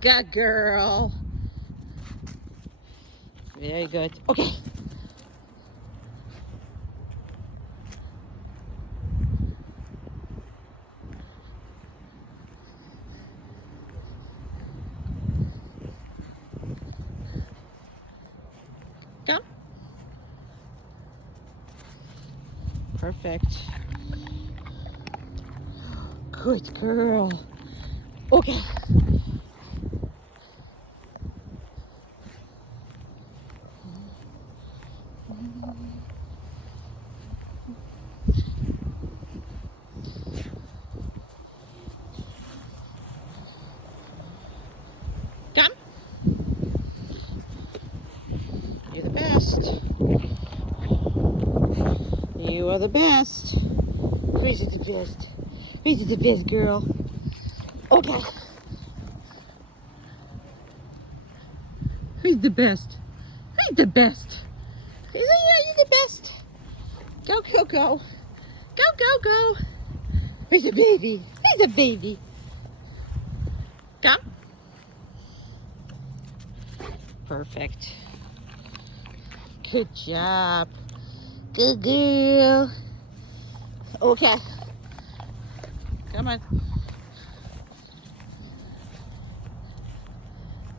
Good girl. Very good. Okay. Come. Perfect. Good girl. Okay. Come. You're the best. You are the best. Crazy the best. Crazy the best girl. Okay. Who's the best? Who's the best? Is it you the best? Go, go, go. Go, go, go. Who's the baby? Who's the baby? Come. Perfect. Good job. Good girl. Okay. Come on.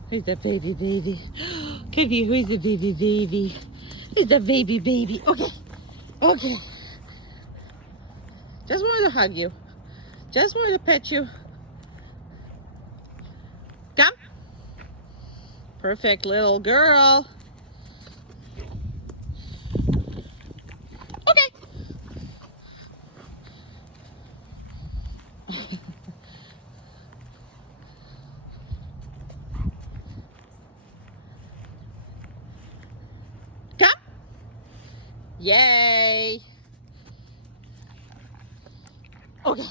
Who's the baby baby? Could be who's the baby baby? Who's the baby baby? Okay. Okay. Just wanted to hug you. Just wanted to pet you. Come. Perfect little girl. Okay. Come. Yay. Okay.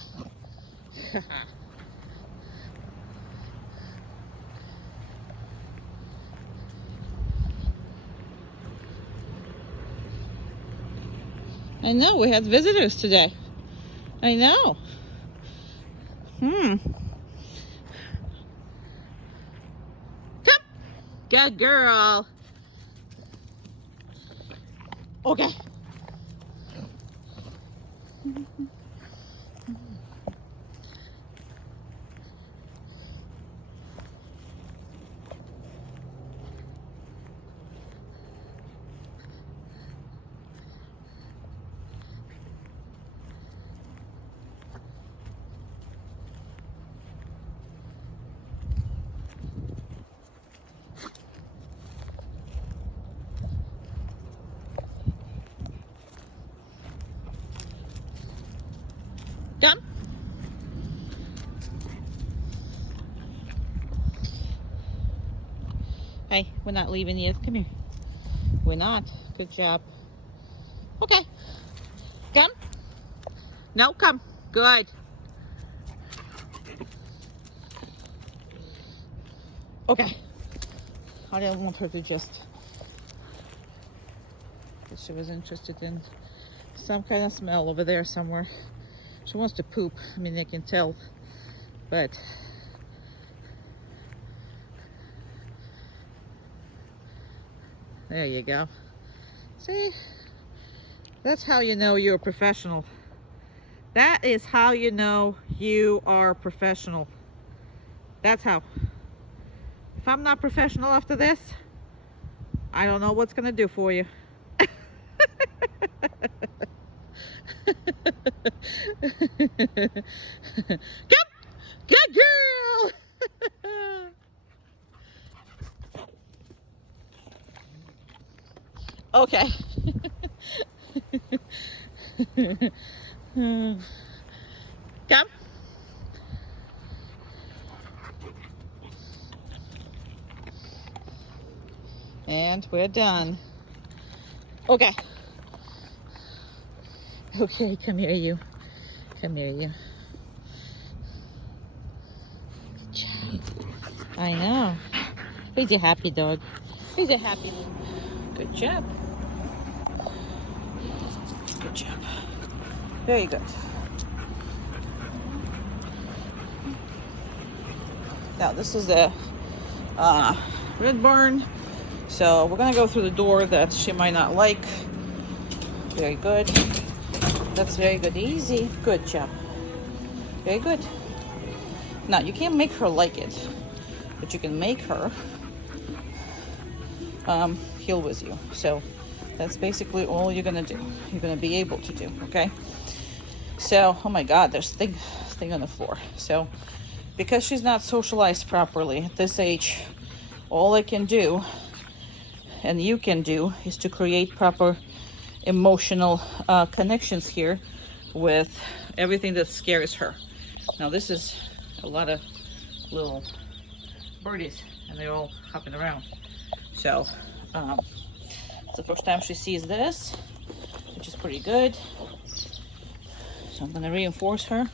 I know, we had visitors today. I know. Come. Good girl. Okay. Come. Hey, we're not leaving yet. Come here. We're not. Good job. Okay. Come. No, come. Good. Okay. I didn't want her to just... She was interested in some kind of smell over there somewhere. She wants to poop. I mean, I can tell. But... There you go. See? That's how you know you're a professional. That is how you know you are a professional. That's how. If I'm not professional after this, I don't know what's gonna do for you. Come! Good girl! Okay. Come. And we're done. Okay. Okay, come here, you. Come here, you. Good job. I know. He's a happy dog. He's a happy. Good job. Good job. Very good. Now this is the Red Barn. So we're gonna go through the door that she might not like. Very good. That's very good. Easy. Good job. Very good. Now, you can't make her like it, but you can make her heal with you. So that's basically all you're gonna do. You're gonna be able to do, okay? So, oh my God, there's thing on the floor. So, because she's not socialized properly at this age, all I can do, and you can do, is to create proper emotional connections here with everything that scares her. Now, this is a lot of little birdies, and they're all hopping around. So, it's the first time she sees this, which is pretty good. So I'm gonna reinforce her.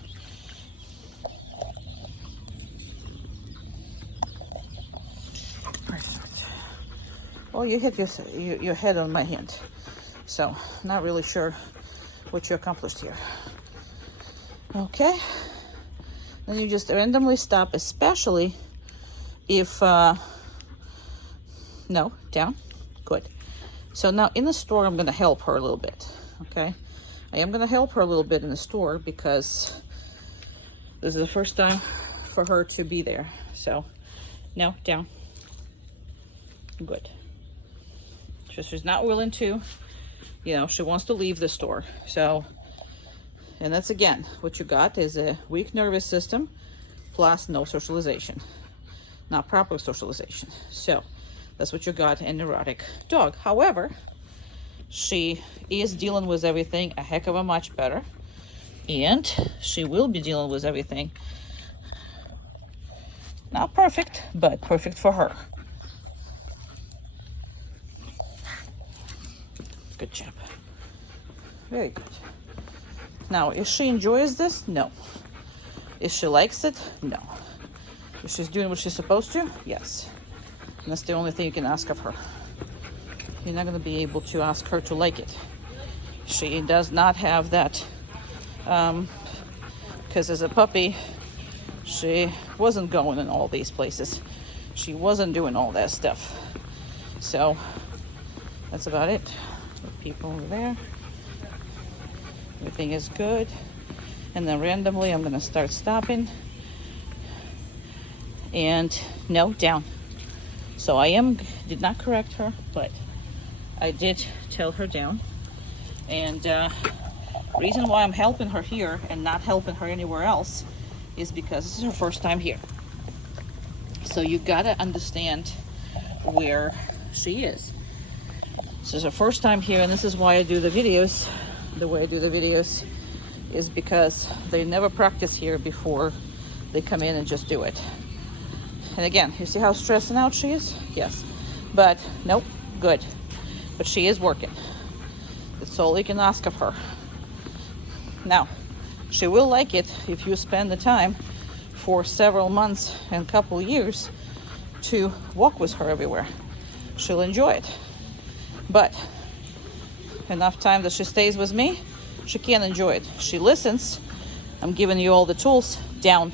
Perfect. Well, you hit your head on my hand, so not really sure what you accomplished here. Okay. Then you just randomly stop, especially if, no, down, good. So now in the store, I'm gonna help her a little bit, okay? I am gonna help her a little bit in the store because this is the first time for her to be there. So, no, down, good. So she's not willing to, you know, she wants to leave the store, so. And that's, again, what you got is a weak nervous system plus no socialization, not proper socialization. So that's what you got, a neurotic dog. However, she is dealing with everything a heck of a much better, and she will be dealing with everything, not perfect, but perfect for her. Good job. Very good. Now, if she enjoys this, no. If she likes it, no. If she's doing what she's supposed to, yes. And that's the only thing you can ask of her. You're not going to be able to ask her to like it. She does not have that, because as a puppy, she wasn't going in all these places. She wasn't doing all that stuff. So, that's about it. The people over there. Everything is good. And then randomly I'm going to start stopping. And no, down. So I did not correct her, but I did tell her down. And reason why I'm helping her here and not helping her anywhere else is because this is her first time here. So you gotta understand where she is. This is her first time here, and this is why I do the videos. The way I do the videos is because they never practice here before they come in and just do it. And again, you see how stressing out she is? Yes. But nope, good. But she is working. That's all you can ask of her. Now, she will like it if you spend the time for several months and couple years to walk with her everywhere. She'll enjoy it. But enough time that she stays with me, she can't enjoy it. She listens. I'm giving you all the tools, down.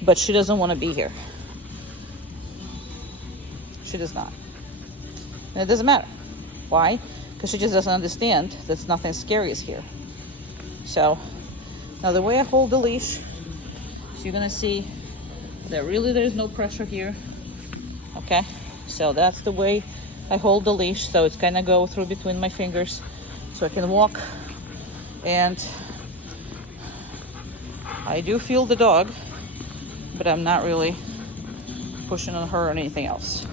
But she doesn't want to be here. She does not. And it doesn't matter. Why? Because she just doesn't understand that nothing scary is here. So, now the way I hold the leash, so you're going to see that really there's no pressure here. Okay? So that's the way I hold the leash. So it's going to go through between my fingers so I can walk. And I do feel the dog, but I'm not really pushing on her or anything else.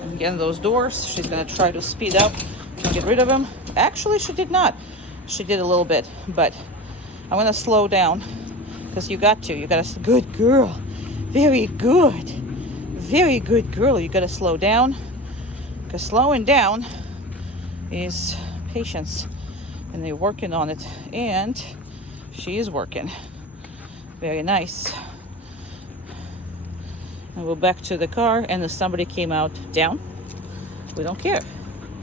And again, those doors, she's going to try to speed up and get rid of them. Actually, she did not. She did a little bit, but I'm going to slow down because you got to. Good girl. Very good. Very good girl. You got to slow down because slowing down is patience, and they're working on it, and she is working. Very nice. And we're back to the car, and if somebody came out, down. We don't care.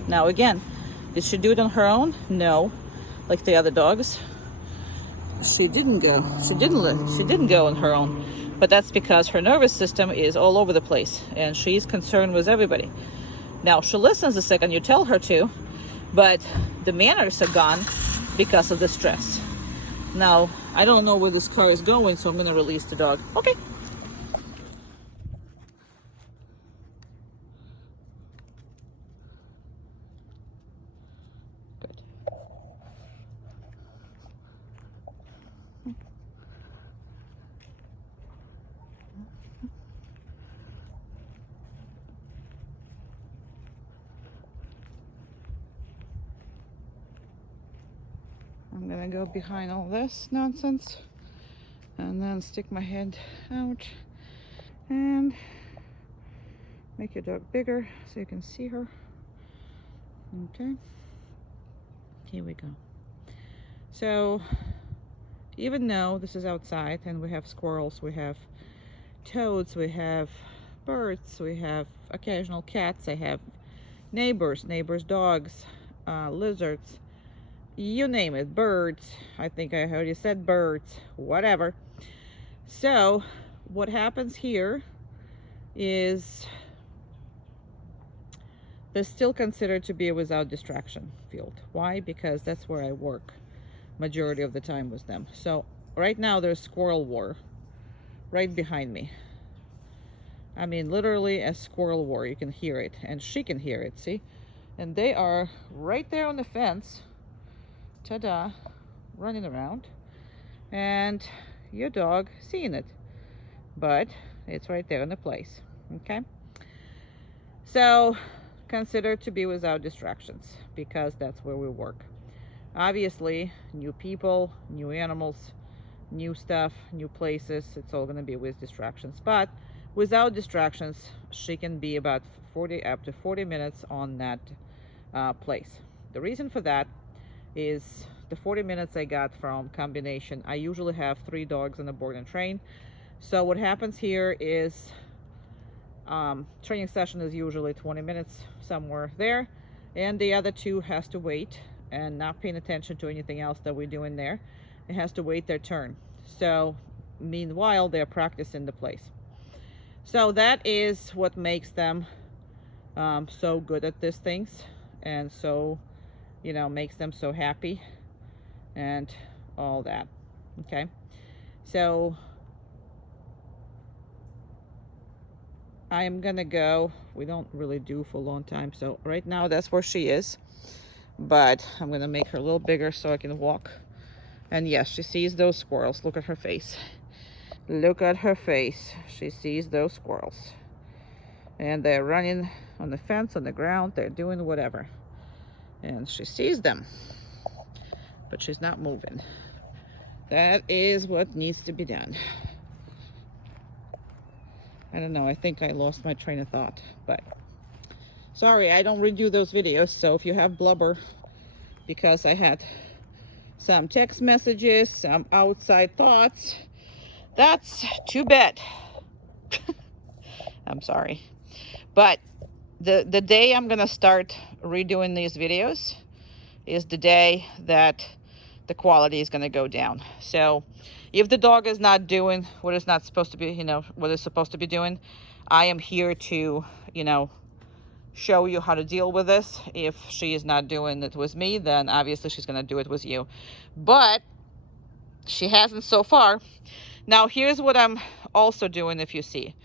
Now again, did she do it on her own? No. Like the other dogs. She didn't go. She didn't go on her own. but that's because her nervous system is all over the place and she's concerned with everybody. Now, she listens the second you tell her to, but the manners are gone because of the stress. Now, I don't know where this car is going, so I'm going to release the dog. Okay. Good. I'm gonna go behind all this nonsense and then stick my head out and make your dog bigger so you can see her. Okay, here we go. So even though this is outside and we have squirrels, we have toads, we have birds, we have occasional cats, I have neighbors' dogs, lizards, you name it, birds. I think I already said birds, whatever. So what happens here is they're still considered to be a without distraction field. Why? Because that's where I work majority of the time with them. So right now there's squirrel war right behind me. I mean, literally a squirrel war. You can hear it, and she can hear it, see? And they are right there on the fence, ta-da, running around, and your dog seeing it, but it's right there in the place. Okay, so consider to be without distractions because that's where we work. Obviously, new people, new animals, new stuff, new places, it's all going to be with distractions, but without distractions she can be about 40 up to 40 minutes on that place. The reason for that is the 40 minutes I got from combination. I usually have 3 dogs on the board and train. So what happens here is training session is usually 20 minutes somewhere there, and the other 2 has to wait and not paying attention to anything else that we're doing there. It has to wait their turn. So meanwhile they're practicing the place. So that is what makes them so good at these things, and so, you know, makes them so happy and all that. Okay, so I am gonna go. We don't really do for a long time, so right now that's where she is, but I'm gonna make her a little bigger so I can walk. And yes, she sees those squirrels. Look at her face. Look at her face. She sees those squirrels, and they're running on the fence, on the ground, they're doing whatever, and she sees them, but she's not moving. That is what needs to be done. I don't know, I think I lost my train of thought, but sorry, I don't redo those videos, so if you have blubber because I had some text messages, some outside thoughts, that's too bad. I'm sorry. But the day I'm gonna start redoing these videos is the day that the quality is gonna go down. So if the dog is not doing what it's not supposed to be, you know, what it's supposed to be doing, I am here to, you know, show you how to deal with this. If she is not doing it with me, then obviously she's gonna do it with you. But she hasn't so far. Now here's what I'm also doing. If you see,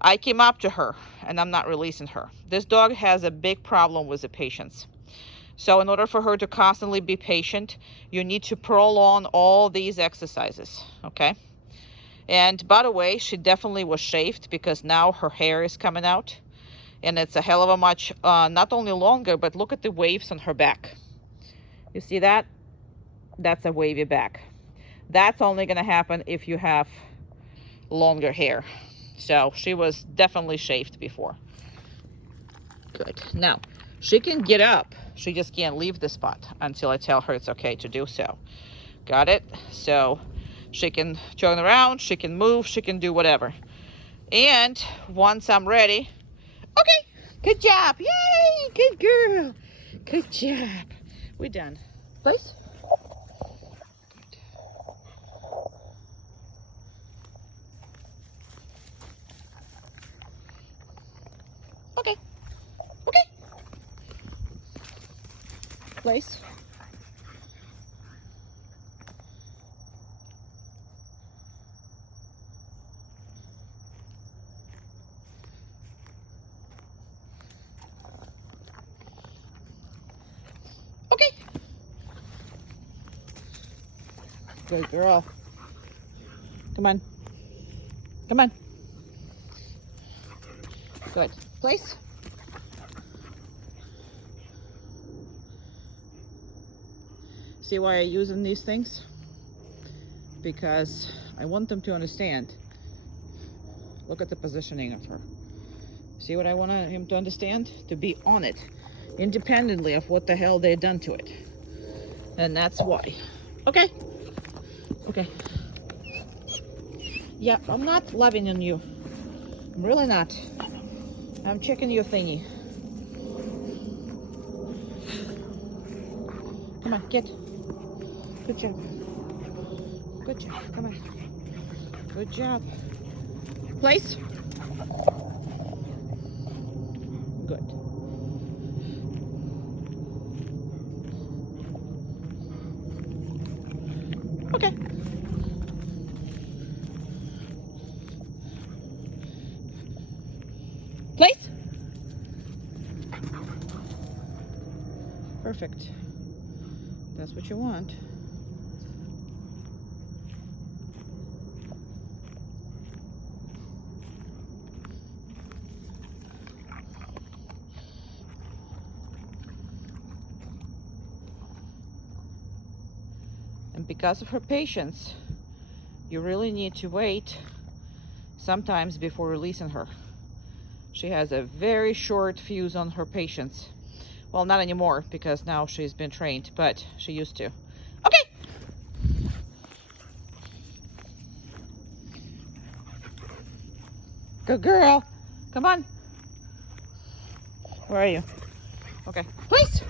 I came up to her and I'm not releasing her. This dog has a big problem with the patience. So in order for her to constantly be patient, you need to prolong all these exercises, okay? And by the way, she definitely was shaved because now her hair is coming out, and it's a hell of a much, not only longer, but look at the waves on her back. You see that? That's a wavy back. That's only gonna happen if you have longer hair. So she was definitely shaved before. Good. Now, she can get up. She just can't leave the spot until I tell her it's okay to do so. Got it? So she can turn around, she can move, she can do whatever. And once I'm ready, okay, good job. Yay, good girl. Good job. We're done. Please. Place. Okay. Good girl. Come on. Come on. Good. Place. See why I'm using these things? Because I want them to understand. Look at the positioning of her. See what I want him to understand? To be on it, independently of what the hell they've done to it. And that's why. Okay. Okay. Yeah, I'm not loving on you. I'm really not. I'm checking your thingy. Come on, get. Good job. Good job. Come on. Good job. Place. Good. Okay. Place. Perfect. That's what you want. And because of her patience, you really need to wait sometimes before releasing her. She has a very short fuse on her patience. Well, not anymore because now she's been trained, but she used to. Okay. Good girl. Come on. Where are you? Okay. Please.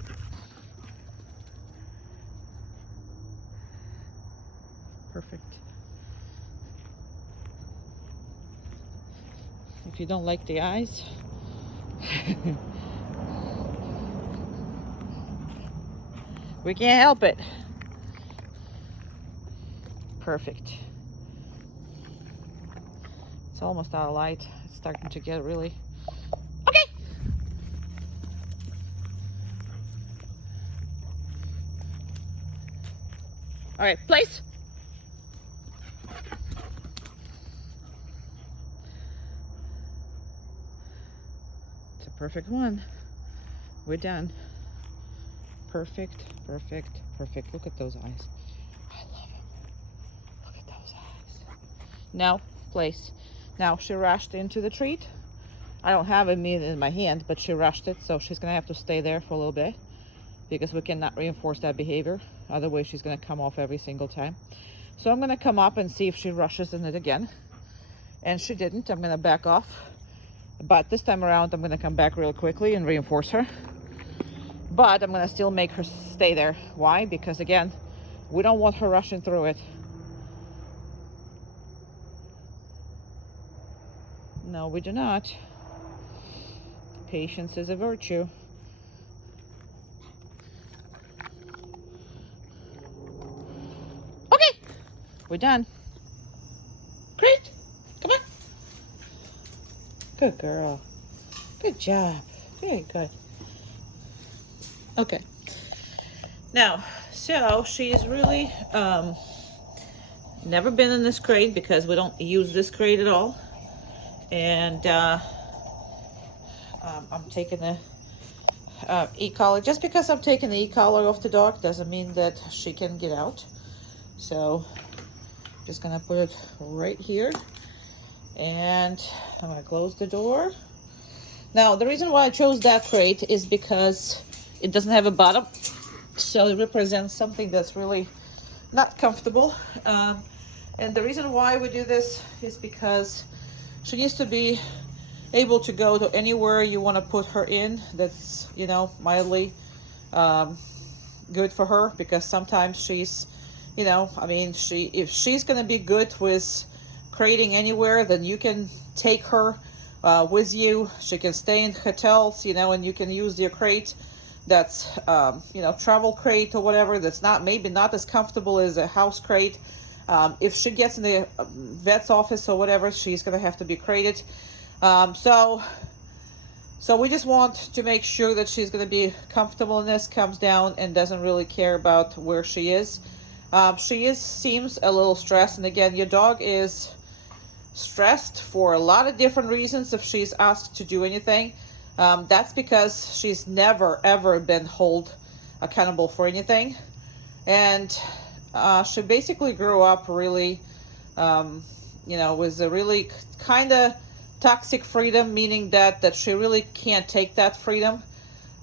Perfect. If you don't like the eyes, we can't help it. Perfect. It's almost out of light. It's starting to get really... Okay! All right, place. It's a perfect one. We're done. Perfect, perfect, perfect. Look at those eyes. I love them. Look at those eyes. Now, place. Now, she rushed into the treat. I don't have it in my hand, but she rushed it, so she's gonna have to stay there for a little bit because we cannot reinforce that behavior. Otherwise, she's gonna come off every single time. So I'm gonna come up and see if she rushes in it again. And she didn't. I'm gonna back off. But this time around, I'm gonna come back real quickly and reinforce her. But I'm gonna still make her stay there. Why? Because again, we don't want her rushing through it. No, we do not. Patience is a virtue. Okay, we're done. Great, come on. Good girl. Good job. Very good. Okay. Now, so she's really never been in this crate because we don't use this crate at all. And I'm taking the e-collar. Just because I'm taking the e-collar off the dog doesn't mean that she can get out. So I'm just gonna put it right here. And I'm gonna close the door. Now, the reason why I chose that crate is because it doesn't have a bottom. So it represents something that's really not comfortable. And the reason why we do this is because she needs to be able to go to anywhere you want to put her in that's, you know, mildly good for her, because sometimes she's, you know, I mean, if she's going to be good with crating anywhere, then you can take her with you. She can stay in hotels, you know, and you can use your crate that's you know, travel crate or whatever, that's not, maybe not as comfortable as a house crate. If she gets in the vet's office or whatever, she's gonna have to be crated. So we just want to make sure that she's gonna be comfortable in this, comes down and doesn't really care about where she is. Seems a little stressed, and again, your dog is stressed for a lot of different reasons. If she's asked to do anything, that's because she's never ever been held accountable for anything, and she basically grew up really, you know, with a really kind of toxic freedom, meaning that she really can't take that freedom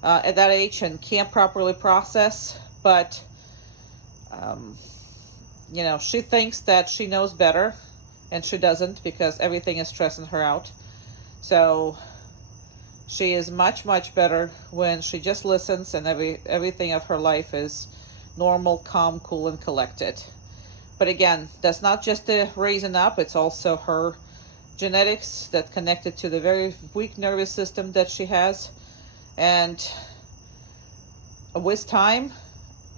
at that age and can't properly process. But you know, she thinks that she knows better, and she doesn't, because everything is stressing her out. So she is much, much better when she just listens, and everything of her life is normal, calm, cool, and collected. But again, that's not just the raising up, it's also her genetics that connected to the very weak nervous system that she has. And with time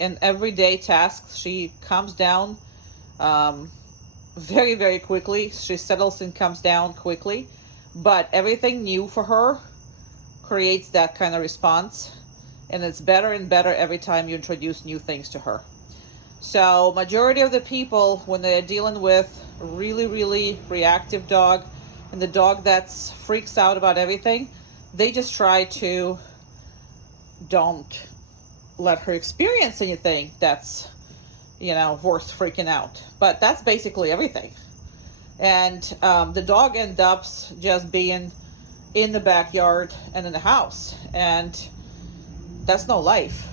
and everyday tasks, she calms down very, very quickly. She settles and comes down quickly. But everything new for her creates that kind of response. And it's better and better every time you introduce new things to her. So majority of the people, when they're dealing with a really, really reactive dog, and the dog that freaks out about everything, they just try to don't let her experience anything that's, you know, worth freaking out. But that's basically everything. And the dog ends up just being in the backyard and in the house. And that's no life.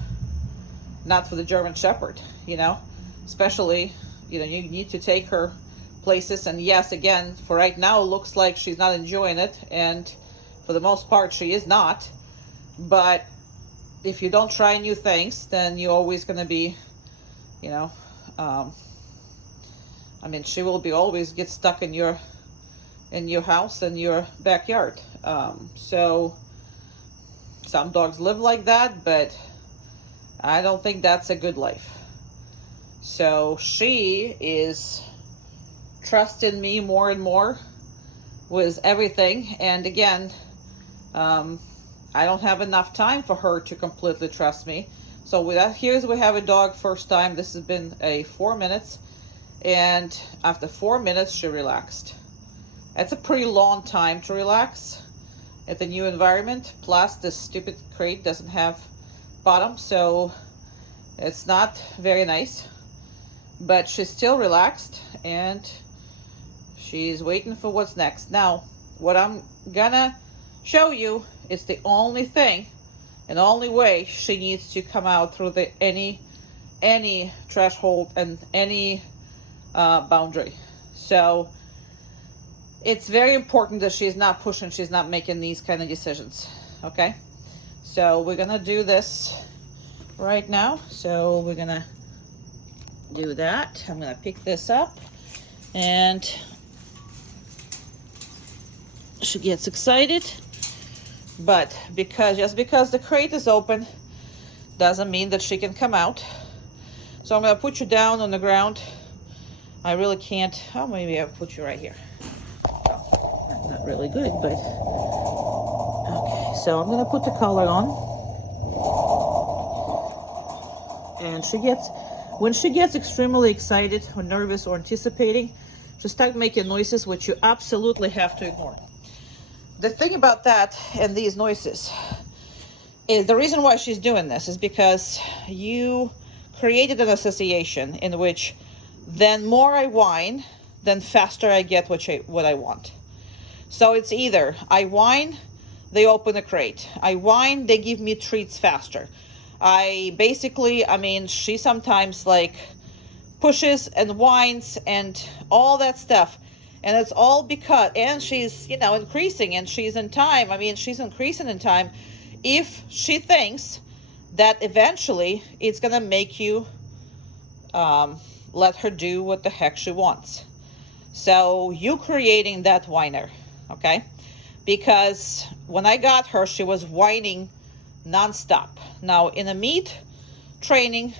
Not for the German Shepherd, you know. Especially, you know, you need to take her places. And yes, again, for right now, it looks like she's not enjoying it. And for the most part, she is not. But if you don't try new things, then you're always going to be, you know, I mean, she will be always get stuck in your house and your backyard. So some dogs live like that, but I don't think that's a good life. So she is trusting me more and more with everything. And again, I don't have enough time for her to completely trust me. So with that, we have a dog first time. This has been 4 minutes. And after 4 minutes, she relaxed. That's a pretty long time to relax at the new environment. Plus, this stupid crate doesn't have bottom, so it's not very nice. But she's still relaxed, and she's waiting for what's next. Now, what I'm gonna show you is the only thing and only way she needs to come out through the any threshold and any boundary. So it's very important that she's not pushing, she's not making these kind of decisions. Okay, so we're gonna do this right now. So we're gonna do that. I'm gonna pick this up, and she gets excited. But just because the crate is open doesn't mean that she can come out. So I'm gonna put you down on the ground. I really can't. Oh, maybe I'll put you right here. Oh, not really good, but okay. So I'm gonna put the collar on, and when she gets extremely excited or nervous or anticipating, she'll start making noises, which you absolutely have to ignore. The thing about that and these noises is the reason why she's doing this is because you created an association in which then more I whine, then faster I get what I want. So it's either I whine, they open the crate. I whine, they give me treats faster. She sometimes like pushes and whines and all that stuff. And it's all because, and she's, you know, increasing, and she's in time. I mean, she's increasing in time if she thinks that eventually it's going to make you let her do what the heck she wants. So you creating that whiner, okay? Because when I got her, she was whining non-stop. Now in a meat training,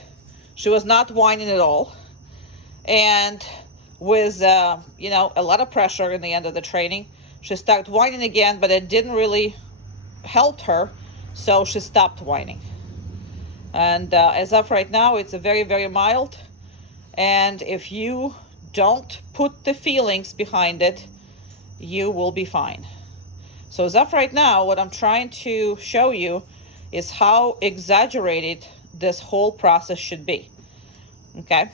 she was not whining at all, and with you know, a lot of pressure in the end of the training, she started whining again, but it didn't really help her, so she stopped whining. And as of right now, it's a very, very mild, and if you don't put the feelings behind it, you will be fine. So as of right now, what I'm trying to show you is how exaggerated this whole process should be. Okay?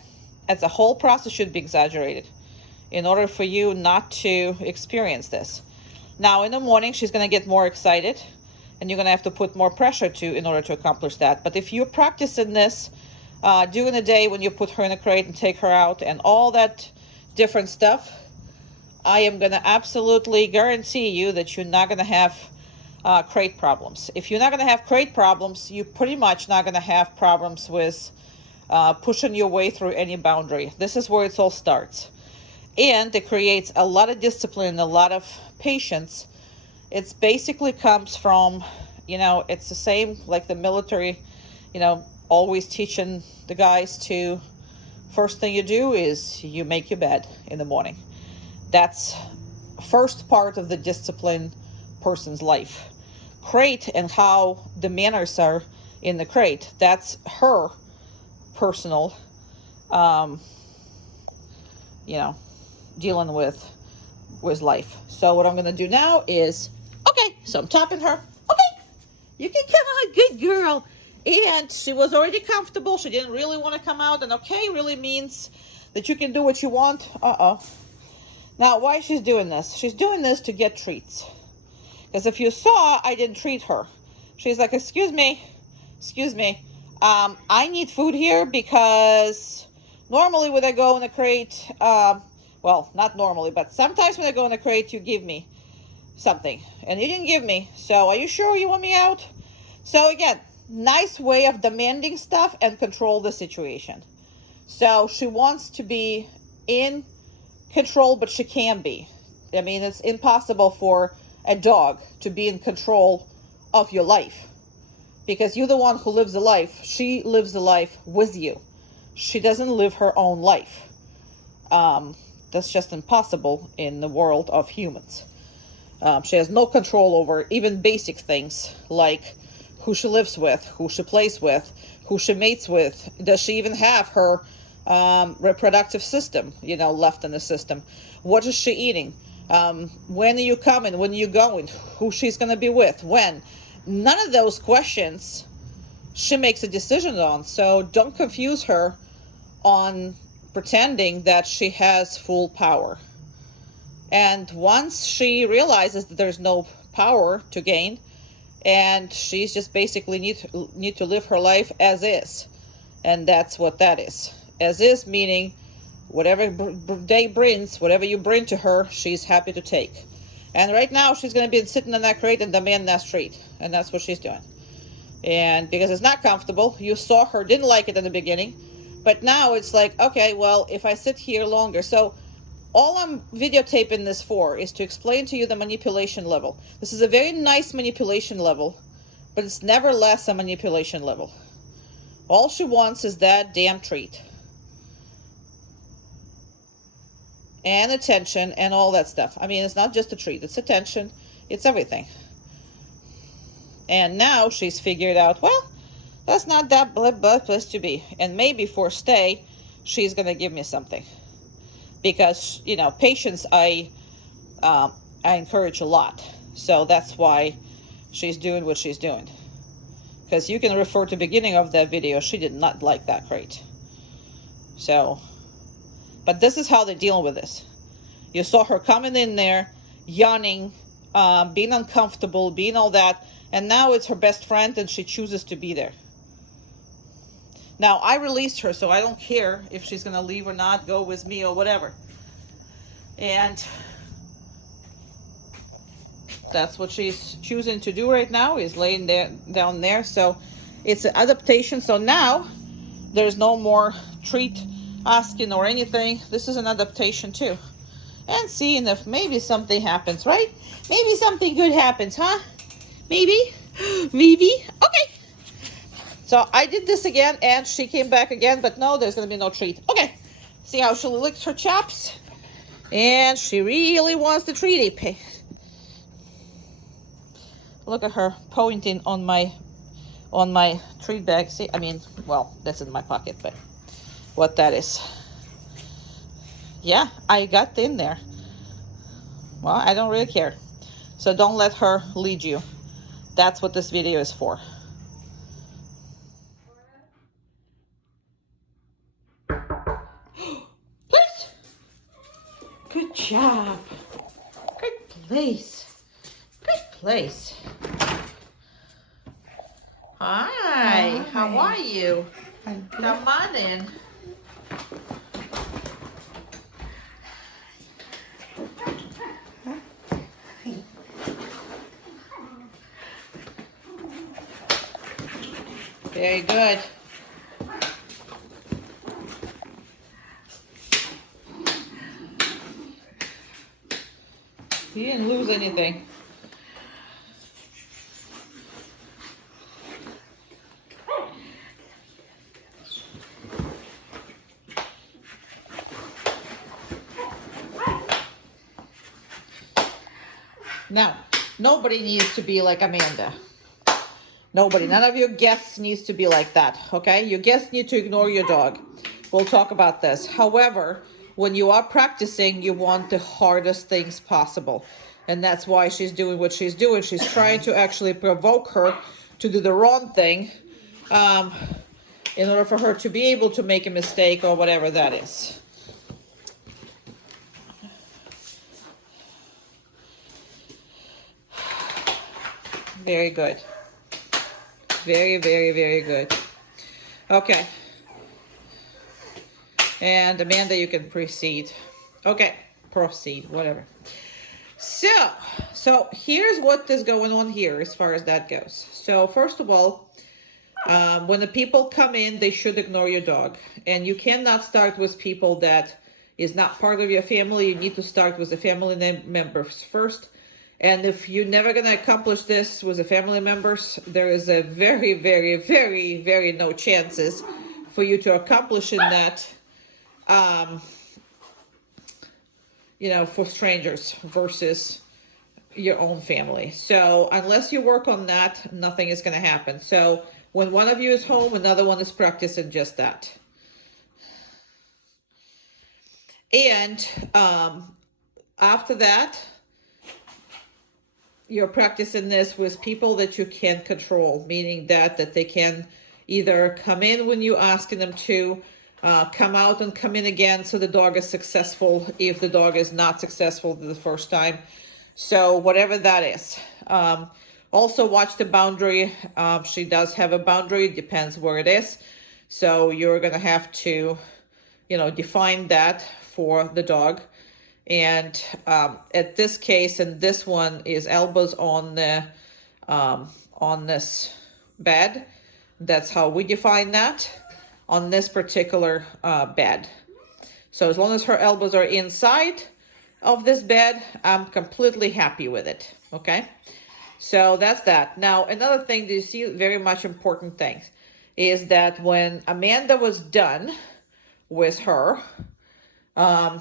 As the whole process should be exaggerated in order for you not to experience this. Now in the morning, she's going to get more excited, and you're going to have to put more pressure in order to accomplish that. But if you're practicing this during the day when you put her in a crate and take her out and all that different stuff, I am going to absolutely guarantee you that you're not going to have crate problems. If you're not going to have crate problems, you're pretty much not going to have problems with pushing your way through any boundary. This is where it all starts. And it creates a lot of discipline, a lot of patience. It basically comes from, you know, it's the same like the military, you know, always teaching the guys to, first thing you do is you make your bed in the morning. That's first part of the disciplined person's life. Crate and how the manners are in the crate, that's her personal, you know, dealing with life. So what I'm going to do now is, okay, so I'm tapping her. Okay, you can come out, good girl. And she was already comfortable. She didn't really want to come out. And okay really means that you can do what you want. Now, why she's doing this? She's doing this to get treats. Because if you saw, I didn't treat her. She's like, excuse me. I need food here because normally when I go in a crate, well, not normally, but sometimes when I go in a crate, you give me something. And you didn't give me. So are you sure you want me out? So again, nice way of demanding stuff and control the situation. So she wants to be in control, but she can be. I mean, it's impossible for a dog to be in control of your life because you're the one who lives the life. She lives the life with you. She doesn't live her own life. That's just impossible in the world of humans. She has no control over even basic things like who she lives with, who she plays with, who she mates with. Does she even have her reproductive system, you know, left in the system? What is she eating? When are you coming? When are you going? Who she's going to be with? When? None of those questions she makes a decision on. So don't confuse her on pretending that she has full power. And once she realizes that there's no power to gain, and she's just basically need to live her life as is. And that's what that is. As is meaning whatever day brings, whatever you bring to her, she's happy to take. And right now she's going to be sitting in that crate and demanding that treat. And that's what she's doing. And because it's not comfortable, you saw her didn't like it in the beginning. But now it's like, okay, well, if I sit here longer. So all I'm videotaping this for is to explain to you the manipulation level. This is a very nice manipulation level, but it's never less a manipulation level. All she wants is that damn treat. And attention and all that stuff. I mean, it's not just a treat, it's attention, it's everything. And now she's figured out, well, that's not that bad place to be. And maybe for stay, she's going to give me something. Because, you know, patience, I encourage a lot. So that's why she's doing what she's doing. Because you can refer to the beginning of that video, she did not like that crate. So, but this is how they're dealing with this. You saw her coming in there, yawning, being uncomfortable, being all that. And now it's her best friend and she chooses to be there. Now, I released her, so I don't care if she's going to leave or not, go with me or whatever. And that's what she's choosing to do right now, is laying down there. So it's an adaptation. So now there's no more treat asking or anything. This is an adaptation too. And seeing if maybe something happens, right? Maybe something good happens, huh? Maybe? Maybe? Okay. So I did this again, and she came back again, but no, there's gonna be no treat. Okay, see how she licked her chops? And she really wants the treaty. Look at her pointing on my treat bag. See, I mean, well, that's in my pocket, but what that is. Yeah, I got in there. Well, I don't really care. So don't let her lead you. That's what this video is for. Place. Good job. Good place. Good place. Hi, how are you? Come on in. Very good. You didn't lose anything. Now, nobody needs to be like Amanda. Nobody, none of your guests needs to be like that, okay? Your guests need to ignore your dog. We'll talk about this. However, when you are practicing, you want the hardest things possible. And that's why she's doing what she's doing. She's trying to actually provoke her to do the wrong thing in order for her to be able to make a mistake or whatever that is. Very good. Very, very, very good. Okay. And Amanda, you can proceed. Okay, proceed, whatever. So here's what is going on here as far as that goes. So first of all, when the people come in, they should ignore your dog. And you cannot start with people that is not part of your family. You need to start with the family members first. And if you're never going to accomplish this with the family members, there is a very, very, very, very no chances for you to accomplish in that, for strangers versus your own family. So unless you work on that, nothing is going to happen. So when one of you is home, another one is practicing just that. And after that, you're practicing this with people that you can control, meaning that they can either come in when you're asking them to, come out and come in again so the dog is successful if the dog is not successful the first time. So whatever that is. Also watch the boundary. She does have a boundary, it depends where it is. So you're going to have to, define that for the dog. And at this case, and this one is elbows on the on this bed. That's how we define that on this particular bed. So as long as her elbows are inside of this bed, I'm completely happy with it. Okay, so that's that. Now another thing that you see, very much important thing, is that when Amanda was done with her,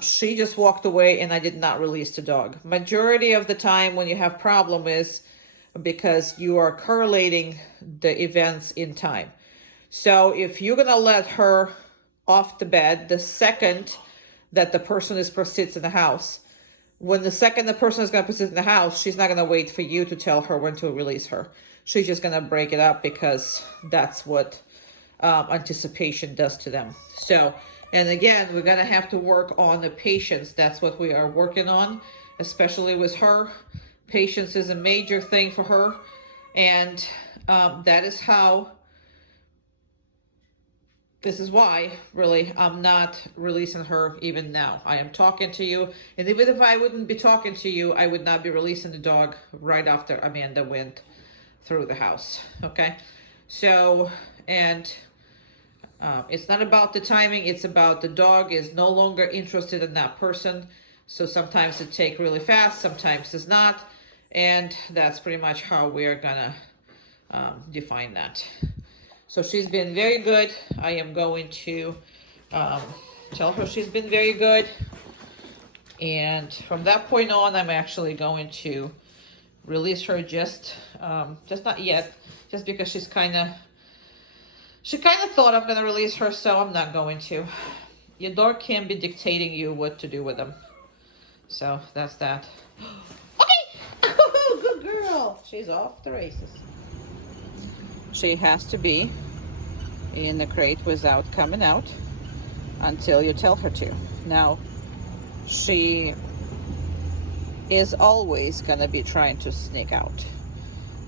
she just walked away and I did not release the dog. Majority of the time when you have problem is because you are correlating the events in time. So if you're gonna let her off the bed the second that the person sits in the house, when the second the person is gonna sit in the house, she's not gonna wait for you to tell her when to release her. She's just gonna break it up because that's what anticipation does to them. So, and again, we're gonna have to work on the patience. That's what we are working on, especially with her. Patience is a major thing for her, and that is how. This is why, really, I'm not releasing her even now. I am talking to you, and even if I wouldn't be talking to you, I would not be releasing the dog right after Amanda went through the house. Okay, so and. It's not about the timing, it's about the dog is no longer interested in that person. So sometimes it takes really fast, sometimes it's not. And that's pretty much how we're gonna define that. So she's been very good. I am going to tell her she's been very good. And from that point on, I'm actually going to release her just not yet, just because she kind of thought I'm going to release her, so I'm not going to. Your dog can't be dictating you what to do with them. So that's that. Okay! Good girl! She's off the races. She has to be in the crate without coming out until you tell her to. Now, she is always gonna be trying to sneak out,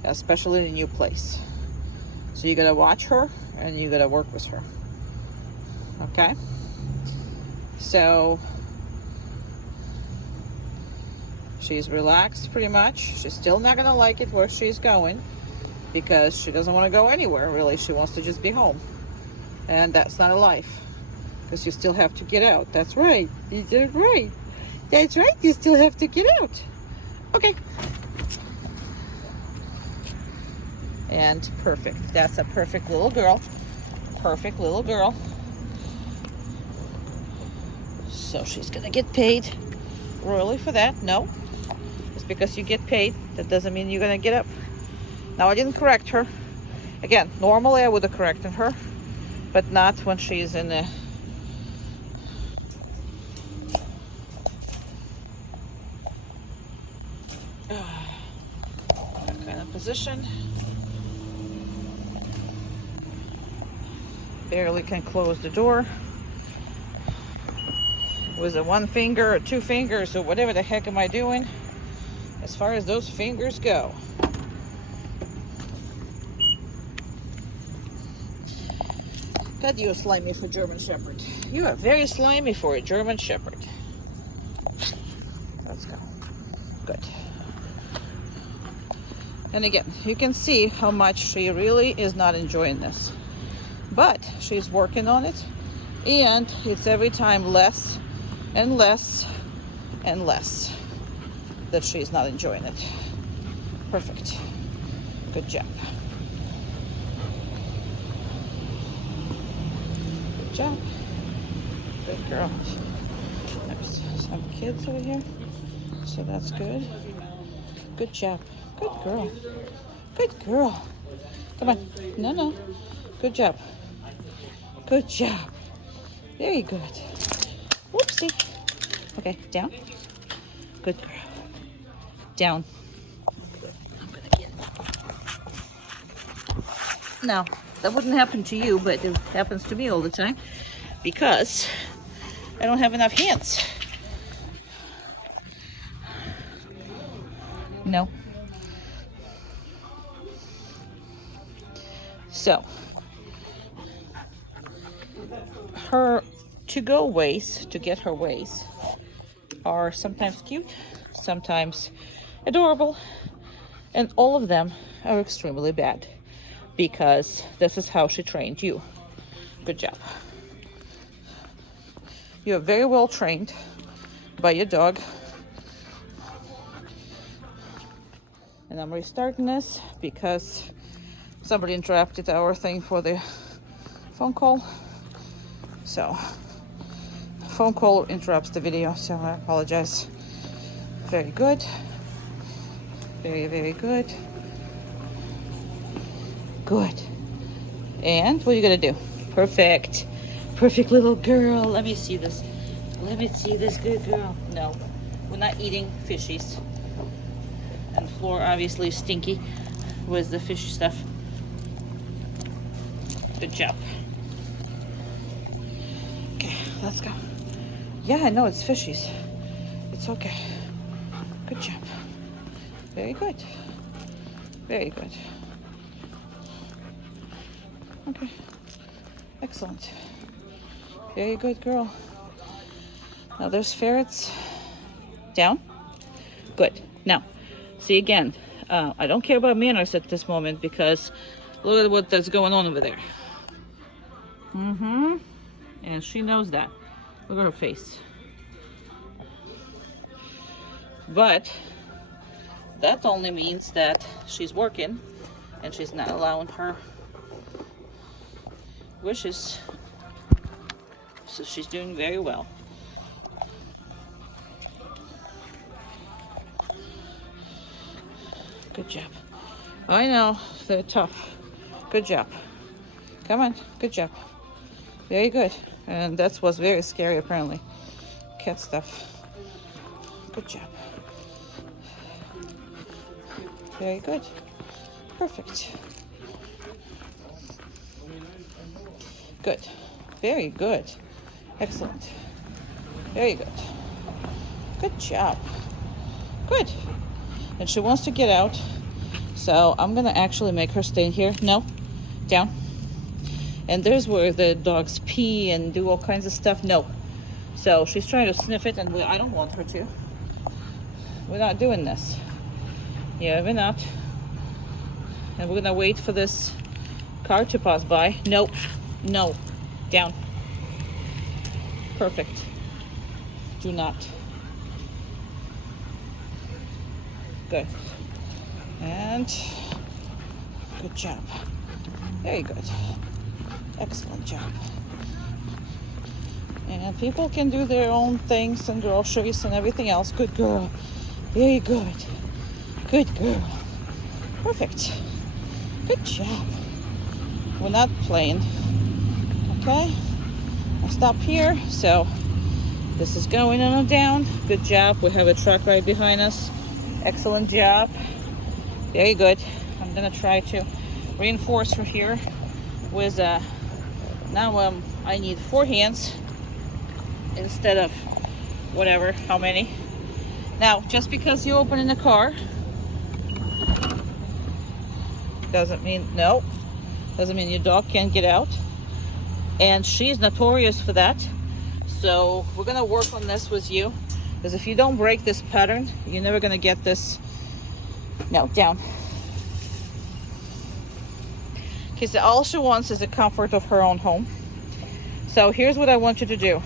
especially in a new place. So you gotta watch her and you gotta work with her. Okay? So she's relaxed pretty much. She's still not gonna like it where she's going because she doesn't want to go anywhere really. She wants to just be home. And that's not a life, because you still have to get out. That's right. Is that right? That's right. You still have to get out. Okay. And perfect. That's a perfect little girl. Perfect little girl. So she's gonna get paid royally for that. No. Just because you get paid, that doesn't mean you're gonna get up. Now, I didn't correct her. Again, normally I would have corrected her, but not when she's in a kind of position. Barely can close the door with a one finger or two fingers or whatever the heck am I doing as far as those fingers go. God, you're slimy for German Shepherd. You are very slimy for a German Shepherd. Let's go. Good. And again, you can see how much she really is not enjoying this. But she's working on it. And it's every time less and less and less that she's not enjoying it. Perfect. Good job. Good job. Good girl. There's some kids over here. So that's good. Good job. Good girl. Good girl. Come on. No, no. Good job. Good job. Very good. Whoopsie. Okay, down. Good girl. Down. I'm gonna get it. Now, that wouldn't happen to you, but it happens to me all the time because I don't have enough hands. No. So, her to-go ways, to get her ways, are sometimes cute, sometimes adorable, and all of them are extremely bad because this is how she trained you. Good job. You are very well trained by your dog. And I'm restarting this because somebody interrupted our thing for the phone call. So, phone call interrupts the video, so I apologize. Very good. Very, very good. Good. And what are you gonna do? Perfect. Perfect little girl. Let me see this. Let me see this good girl. No, we're not eating fishies. And the floor obviously is stinky with the fishy stuff. Good job. Okay, let's go. Yeah, I know it's fishies. It's okay. Good job. Very good. Very good. Okay. Excellent. Very good girl. Now there's ferrets. Down. Good. Now, see again, I don't care about manners at this moment because look at what that's going on over there. Mm-hmm. And she knows that. Look at her face. But that only means that she's working and she's not allowing her wishes. So she's doing very well. Good job. I know, they're tough. Good job. Come on, good job. Very good. And that was very scary apparently. Cat stuff. Good job. Very good. Perfect. Good. Very good. Excellent. Very good. Good job. Good. And she wants to get out. So I'm gonna actually make her stay here. No, down. And there's where the dogs pee and do all kinds of stuff. No. So she's trying to sniff it, and I don't want her to. We're not doing this. Yeah, we're not. And we're gonna wait for this car to pass by. Nope. No. Down. Perfect. Do not. Good. And good job. Very good. Excellent job. And people can do their own things and groceries and everything else. Good girl. Very good. Good girl. Perfect. Good job. We're not playing. Okay? I'll stop here. So this is going on down. Good job. We have a truck right behind us. Excellent job. Very good. I'm gonna try to reinforce her here with now I need 4 hands instead of whatever, how many. Now, just because you open in the car doesn't mean your dog can't get out. And she's notorious for that. So we're gonna work on this with you, because if you don't break this pattern, you're never gonna get this. No, down. Because all she wants is the comfort of her own home. So here's what I want you to do.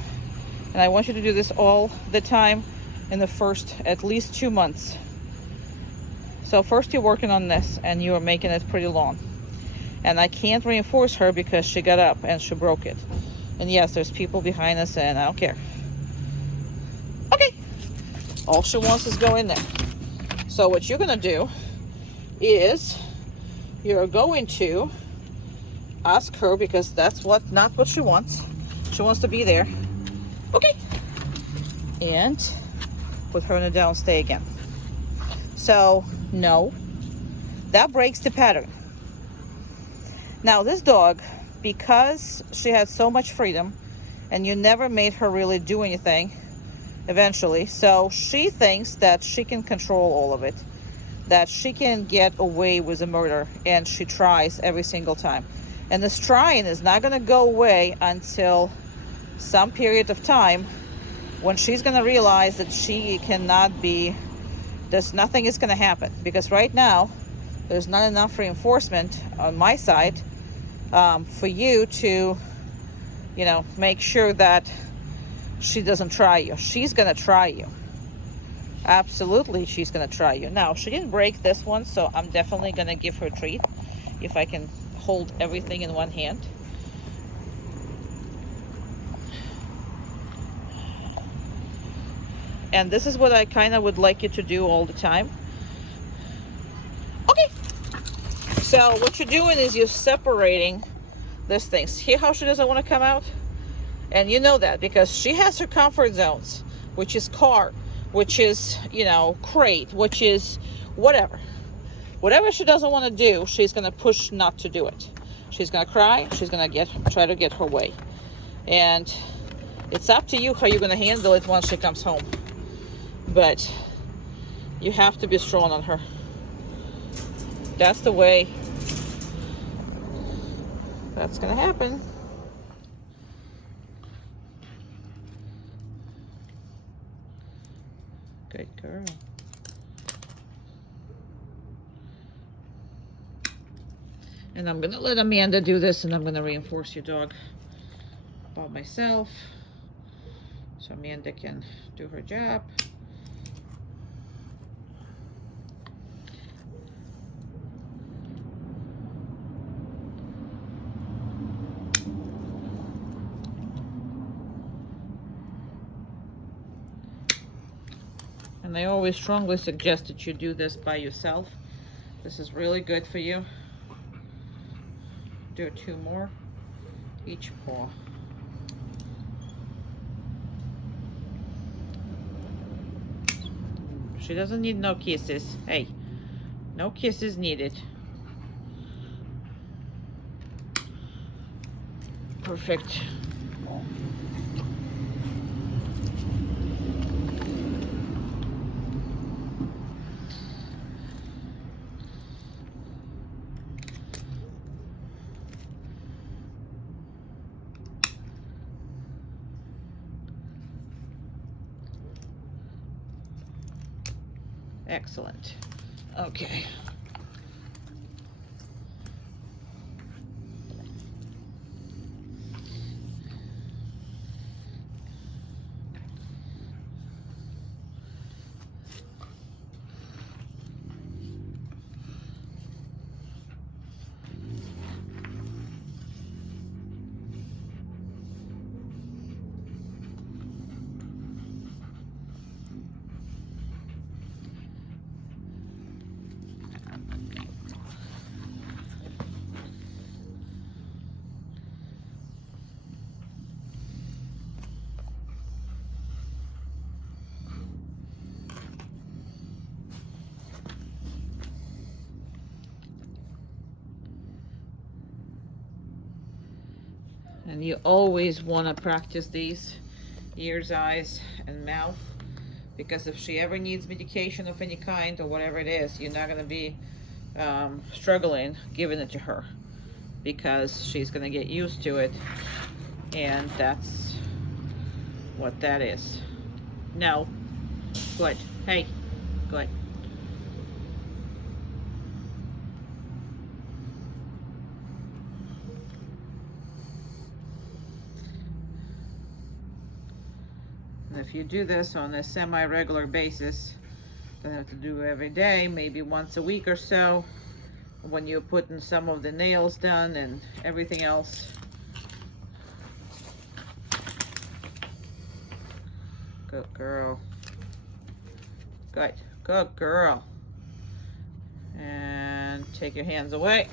And I want you to do this all the time in the first at least 2 months. So first you're working on this and you're making it pretty long. And I can't reinforce her because she got up and she broke it. And yes, there's people behind us and I don't care. Okay. All she wants is go in there. So what you're gonna do is you're going to ask her, because that's not what she wants. She wants to be there. Okay. And put her in a down stay again. So no, that breaks the pattern. Now this dog, because she had so much freedom and you never made her really do anything eventually, so she thinks that she can control all of it, that she can get away with a murder, and she tries every single time. And this trying is not going to go away until some period of time when she's going to realize that she cannot be, nothing is going to happen. Because right now, there's not enough reinforcement on my side for you to, make sure that she doesn't try you. She's going to try you. Absolutely, she's going to try you. Now, she didn't break this one, so I'm definitely going to give her a treat if I can hold everything in one hand. And this is what I kind of would like you to do all the time. Okay. So what you're doing is you're separating these things. See how she doesn't want to come out? And you know that because she has her comfort zones, which is car, which is, crate, which is whatever. Whatever she doesn't want to do, she's going to push not to do it. She's going to cry. She's going to try to get her way. And it's up to you how you're going to handle it once she comes home. But you have to be strong on her. That's the way that's going to happen. Good girl. And I'm going to let Amanda do this, and I'm going to reinforce your dog by myself so Amanda can do her job. And I always strongly suggest that you do this by yourself. This is really good for you. Do 2 more each paw. She doesn't need no kisses. Hey, no kisses needed. Perfect. Excellent. Okay. And you always want to practice these ears, eyes, and mouth, because if she ever needs medication of any kind or whatever it is, you're not going to be struggling giving it to her, because she's going to get used to it, and that's what that is. No. Good. Hey. Good. If you do this on a semi-regular basis, don't have to do it every day, maybe once a week or so, when you're putting some of the nails done and everything else. Good girl. Good. Good girl. And take your hands away.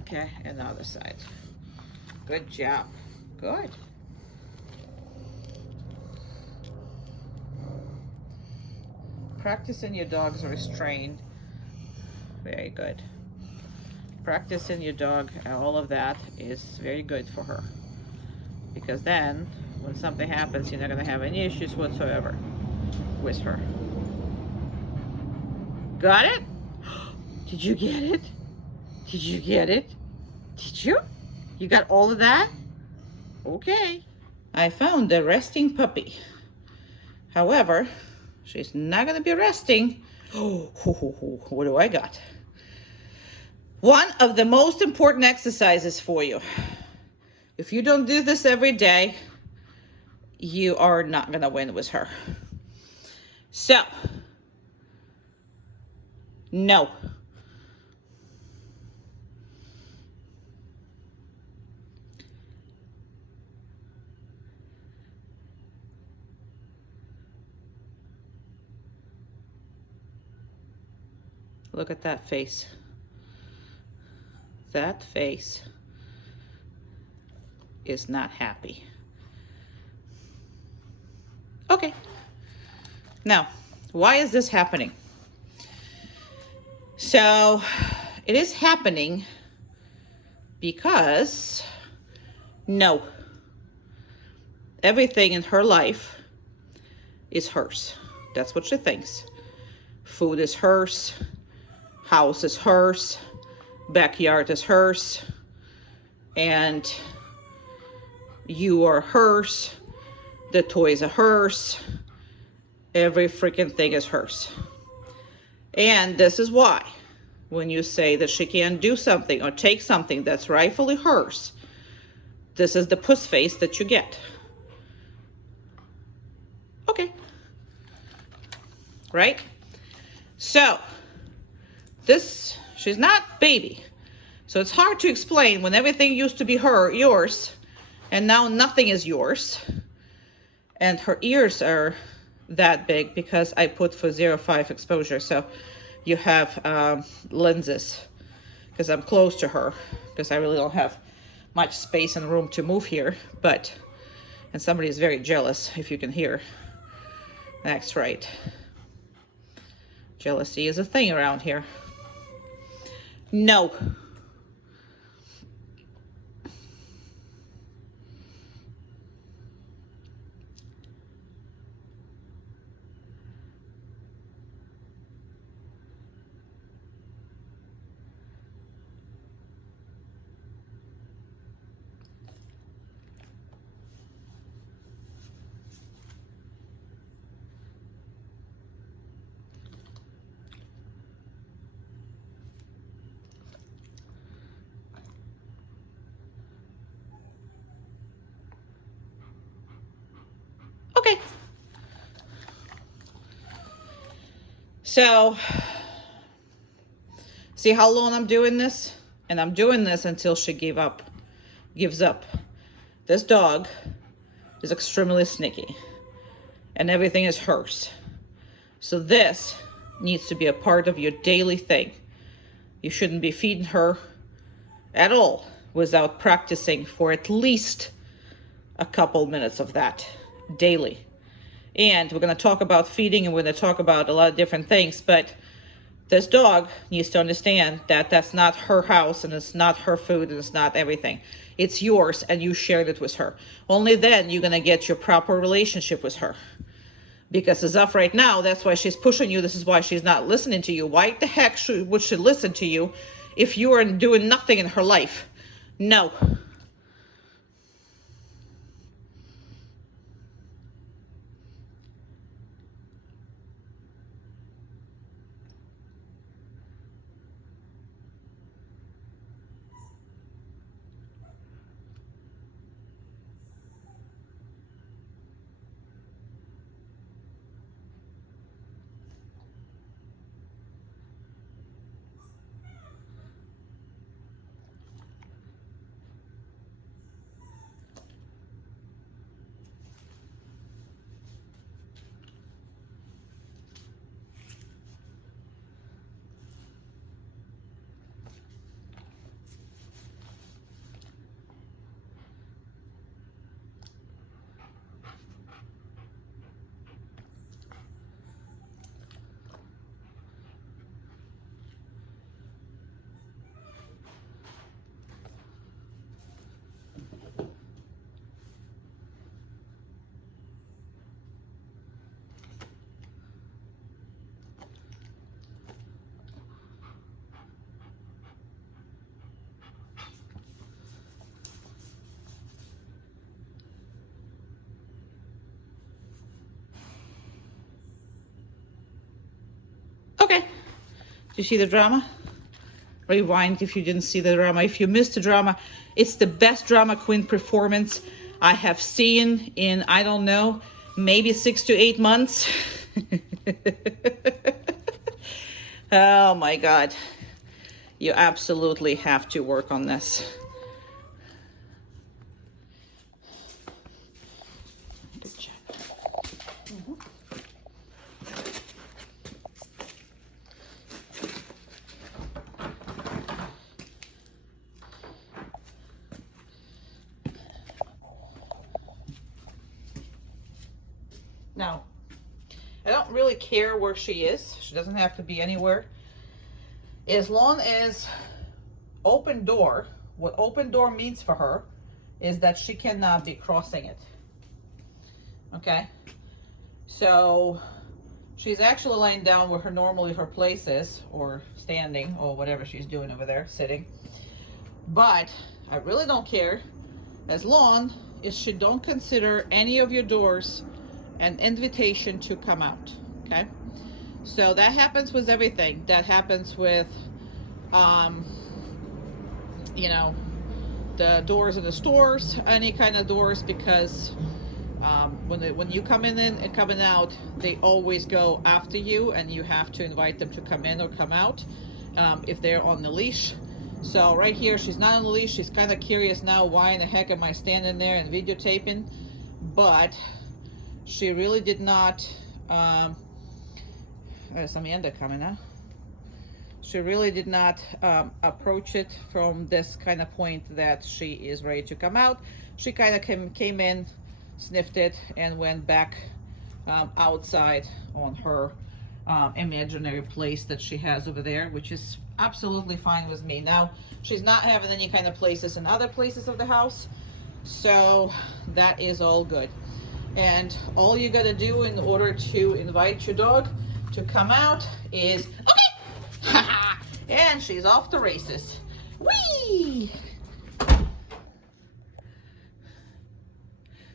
Okay, and the other side. Good job. Good. Practicing your dog's restraint. Very good. Practicing your dog, all of that is very good for her. Because then, when something happens, you're not going to have any issues whatsoever with her. Got it? Did you get it? Did you get it? Did you? You got all of that? Okay. I found the resting puppy. However, she's not going to be resting. Oh, what do I got? One of the most important exercises for you. If you don't do this every day, you are not going to win with her. So, no. Look at that face. That face is not happy. Okay. Now, why is this happening? So, it is happening because, no, everything in her life is hers. That's what she thinks. Food is hers. House is hers. Backyard is hers. And you are hers. The toys are hers. Every freaking thing is hers. And this is why, when you say that she can't do something or take something that's rightfully hers, this is the puss face that you get. Okay. Right? So, this, she's not baby. So it's hard to explain when everything used to be yours, and now nothing is yours. And her ears are that big because I put for 0.5 exposure. So you have lenses, because I'm close to her, because I really don't have much space and room to move here. But, and somebody is very jealous, if you can hear. That's right. Jealousy is a thing around here. No. Okay. So, see how long I'm doing this? And I'm doing this until she gives up. This dog is extremely sneaky, and everything is hers. So this needs to be a part of your daily thing. You shouldn't be feeding her at all without practicing for at least a couple minutes of that daily. And we're going to talk about feeding, and we're going to talk about a lot of different things, but this dog needs to understand that that's not her house, and it's not her food, and it's not everything. It's yours, and you shared it with her. Only then you're going to get your proper relationship with her. Because as of right now, that's why she's pushing you. This is why she's not listening to you. Why the heck would she listen to you if you are doing nothing in her life? No. Okay. Do you see the drama? Rewind if you didn't see the drama. If you missed the drama, it's the best drama queen performance I have seen in, I don't know, maybe 6 to 8 months. Oh my God. You absolutely have to work on this. Good job. Now, I don't really care where she is. She doesn't have to be anywhere. As long as open door, what open door means for her is that she cannot be crossing it. Okay? So she's actually laying down where normally her place is, or standing, or whatever she's doing over there, sitting. But I really don't care as long as she don't consider any of your doors an invitation to come out. Okay, so that happens with everything. That happens with you know, the doors in the stores, any kind of doors, because when you come in and coming out, they always go after you, and you have to invite them to come in or come out if they're on the leash. So right here, she's not on the leash. She's kind of curious now, why in the heck am I standing there and videotaping? But she really did not There's Amanda coming now. She really did not approach it from this kind of point that she is ready to come out. She kind of came in, sniffed it, and went back outside on her imaginary place that she has over there, which is absolutely fine with me. Now, she's not having any kind of places in other places of the house, so that is all good. And all you gotta do in order to invite your dog to come out is, okay, and she's off to races. Whee!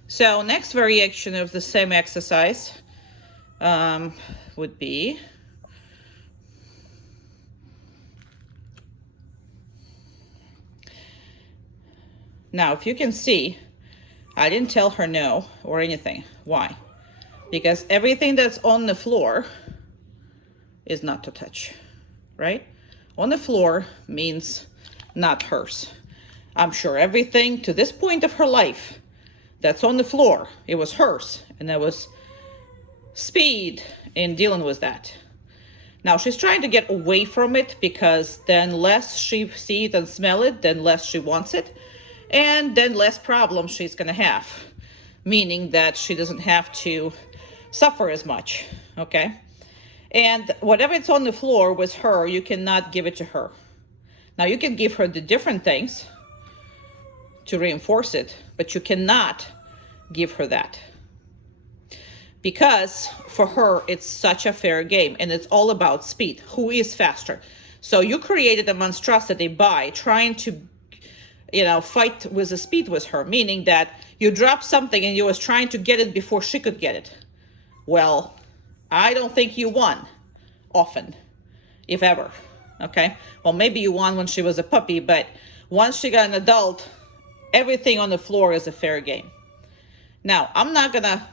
So next variation of the same exercise would be now, if you can see, I didn't tell her no or anything. Why? Because everything that's on the floor is not to touch, right? On the floor means not hers. I'm sure everything to this point of her life that's on the floor, it was hers, and there was speed in dealing with that. Now she's trying to get away from it, because then less she see it and smell it, then less she wants it, and then less problems she's gonna have, meaning that she doesn't have to suffer as much, okay? And whatever it's on the floor with her, you cannot give it to her. Now you can give her the different things to reinforce it, but you cannot give her that. Because for her, it's such a fair game, and it's all about speed. Who is faster? So you created a monstrosity by trying to, fight with the speed with her, meaning that you dropped something and you was trying to get it before she could get it. Well, I don't think you won often, if ever, okay? Well, maybe you won when she was a puppy, but once she got an adult, everything on the floor is a fair game. Now, I'm not gonna,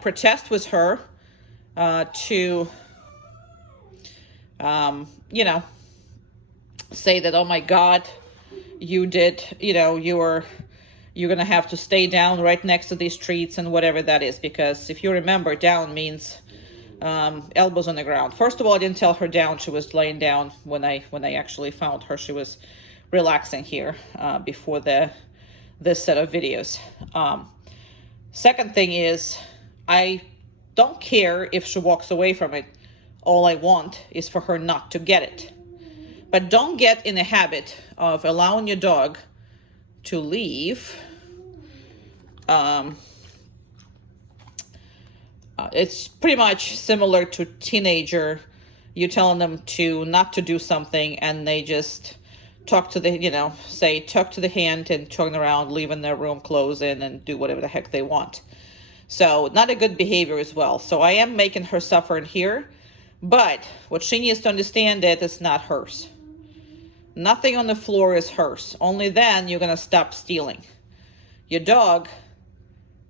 protest with her to, say that, oh my God, you did, you're gonna have to stay down right next to these treats and whatever that is. Because if you remember, down means elbows on the ground. First of all, I didn't tell her down. She was laying down when I actually found her. She was relaxing here before this set of videos. Second thing is, I don't care if she walks away from it. All I want is for her not to get it. But don't get in the habit of allowing your dog to leave. It's pretty much similar to teenager. You're telling them to not to do something, and they just talk to the, say tuck to the hand and turn around, leaving their room clothes in, and do whatever the heck they want. So not a good behavior as well. So I am making her suffer in here, but what she needs to understand that it's not hers. Nothing on the floor is hers. Only then you're going to stop stealing. Your dog